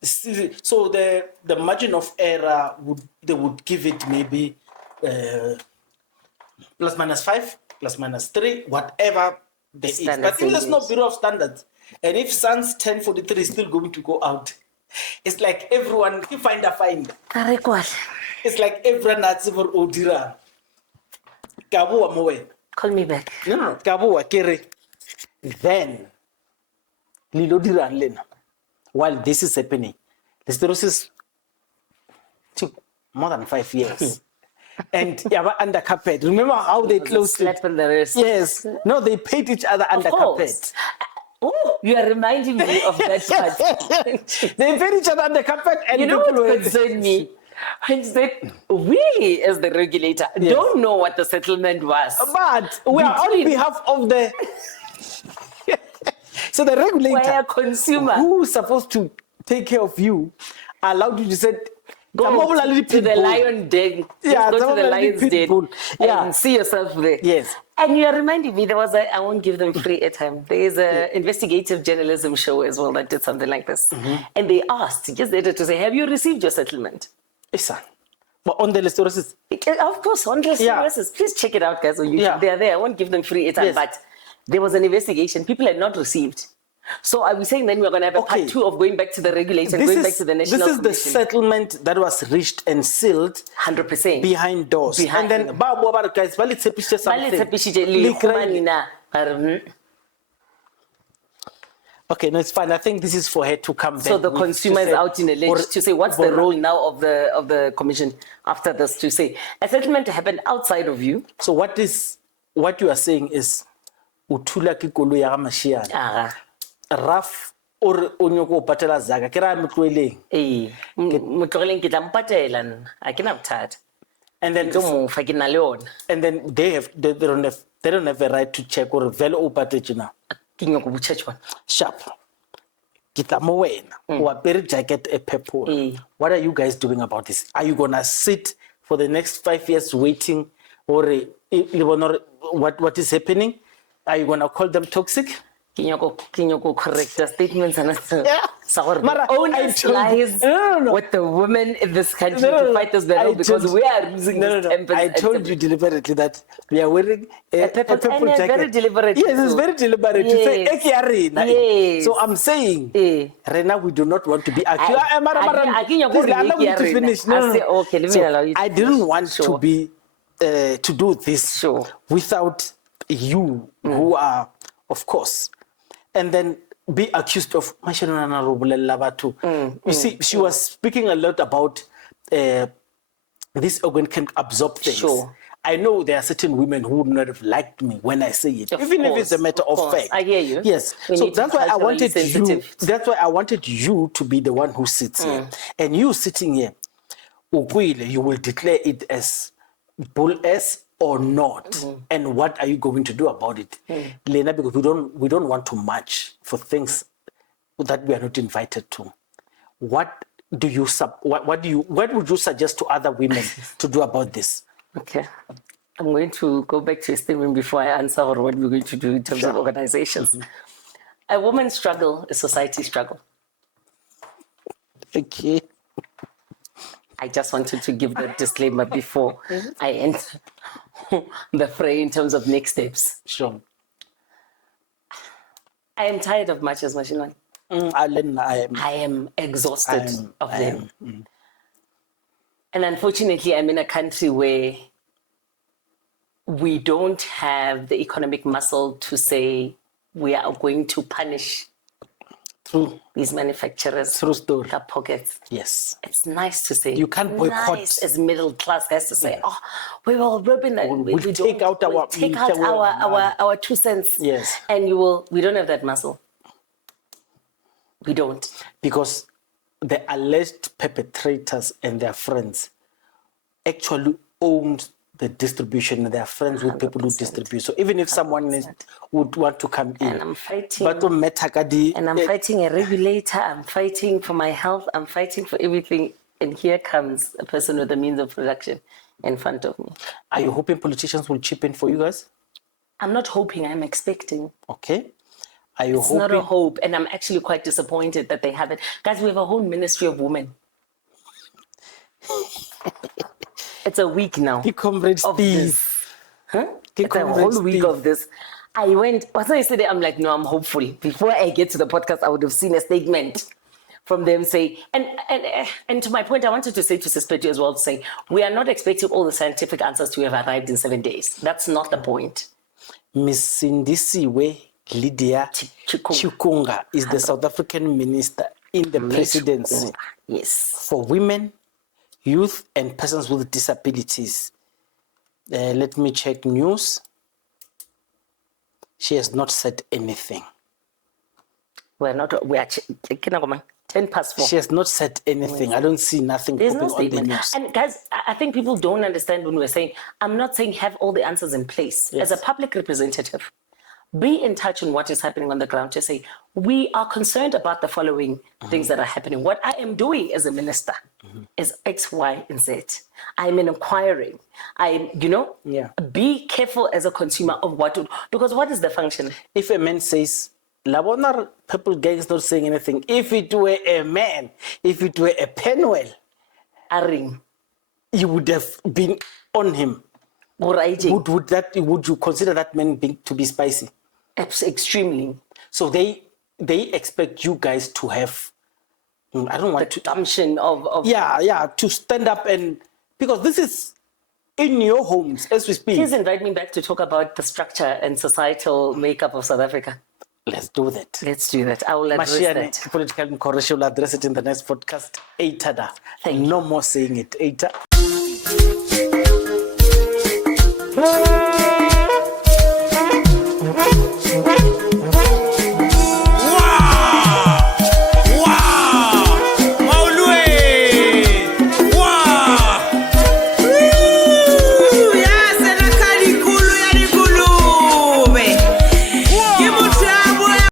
So the margin of error would give it maybe plus minus 5, plus minus 3, whatever there is. Standard But if there's no thing is. Bureau of Standards, and if SANS 1043 is still going to go out, it's like everyone, you find. It's like everyone that's for Odira. Kabuwa mo wena. Call me back. No. Kabuwa kere. Then, lilo dirang lena. While this is happening, listeriosis took more than 5 years. And yaba under carpet. Remember how they closed it? Slap on the wrist. Yes. No, they paid each other under Of carpet. course. Oh, you are reminding me of that part. They paid each other under carpet, and You know what people were- concerned me? Is that we, as the regulator, don't know what the settlement was. But we are on behalf of the. So the regulator, We're a consumer. who's supposed to take care of you, allowed you to say, Go to the lion den. Yeah, Just go to the Tamabula lion's pit den bull. Yeah. and see yourself there. Yes. And you are reminding me, I won't give them free airtime. There is an investigative journalism show as well that did something like this. And they asked, just the editor to say, have you received your settlement? Yes, sir. But on the listeriosis, Of course, on services. Please check it out, guys, on YouTube. Yeah. They are there. I won't give them free airtime, Yes. but there was an investigation. People had not received. So are we saying then we're going to have a Okay. part 2 of going back to the regulator and going back to the national this is the commission? settlement that was reached and sealed 100%. behind doors. Behind- And then, guys, well, it's a picture something. Okay, no, it's fine. I think this is for her to come back. So the with to consumer is say- out in a or- ledge to say what's the role now of the commission after this, to say a settlement happened outside of you. So what you are saying is uthula ke koloi ya ga Mashiane. Raf or onyoko patela zaga ke ra motloeleng. Motlogoleng ke tla mpatela nna, ha ke na bothata. And then Ke mo fa ke na le yona. they don't have a right to check or vele o patetse na. Ke nyaka go botša tšona. Sharp. Ke tla mo wena. O apere jacket e purple. What are you guys doing about this? Are you gonna sit for the next 5 years waiting or what is happening? Are you gonna call them toxic? Ke nyaka go correct the statements and Mara, I owners told you- lies No. with the women in this country to fight this battle I because told- we are losing this tempers. I told you deliberately that we are wearing a purple and jacket. very deliberate Yes, it's too. very deliberate to say Yes. "Eki ya rena." Yes. So I'm saying, Rena, we do not want to be accused. I think you're going Please to allow make me it to arena. finish. I say, okay, let me allow you to I didn't finish. want to Sure. be to do this Sure. without you, who are, of course, and then be accused of. You see, she was speaking a lot about this organ can absorb things. Sure. I know there are certain women who would not have liked me when I say it, Of even if it's a course, matter of of course. fact. I hear you. Yes. We So need to that's be why I culturally wanted you. sensitive. That's why I wanted you to be the one who sits here, and you sitting here, Ukwile, you will declare it as bull S or not, and what are you going to do about it, Lena? Because we don't want to march for things that we are not invited to. What would you suggest to other women to do about this? Okay. I'm going to go back to a statement before I answer what we're going to do in terms of organizations. A woman's struggle is society's struggle. Okay. I just wanted to give that disclaimer before I enter the fray in terms of next steps. Sure. I am tired of matches, Mashinwan. I am exhausted of them. And unfortunately, I'm in a country where we don't have the economic muscle to say we are going to punish True. these manufacturers. True story. Their pockets. Yes. It's nice to say. You can't boycott. Nice as middle class guys to say, oh, we will ribbon that. We'll take out our 2 cents. Yes. And we don't have that muscle. We don't. Because the alleged perpetrators and their friends actually owned the distribution. They are friends with people who distribute. So even if someone would want to come in, and I'm fighting. And I'm fighting a regulator. I'm fighting for my health. I'm fighting for everything. And here comes a person with the means of production in front of me. Are you hoping politicians will chip in for you guys? I'm not hoping. I'm expecting. Okay. Are you hoping? It's not a hope, and I'm actually quite disappointed that they haven't. Guys, we have a whole Ministry of Women. It's a week now. The comrades of this. Huh? It's a whole week of this. I went, yesterday, I'm like, no, I'm hopeful. Before I get to the podcast, I would have seen a statement from them saying, and to my point, I wanted to say to Sis Petty as well, to say, we are not expecting all the scientific answers to have arrived in 7 days. That's not the point. Miss Sindisiwe Lydia Chikunga is the South African minister in the presidency. Yes. For women, youth, and persons with disabilities. Let me check news. She has not said anything. We are 4:10. She has not said anything. I don't see nothing There's no on the statement. news. And guys, I think people don't understand when we're saying, I'm not saying have all the answers in place. Yes. As a public representative, be in touch on what is happening on the ground to say, we are concerned about the following things that are happening. What I am doing as a minister is X, Y, and Z. I'm inquiring. Be careful as a consumer of because what is the function? If a man says, Labona people gang is not saying anything. If it were a man, if it were a Penwell, A ring. you would have been on him. Would you consider that man to be spicy? Extremely. So they expect you guys to have, I don't want the gumption of to stand up, and because this is in your homes as we speak. Please invite me back to talk about the structure and societal makeup of South Africa. Let's do that. Let's do that. I will address that. Political incorrectness, will address it in the next podcast. Eitada. Thank you. No more saying it. Eitada.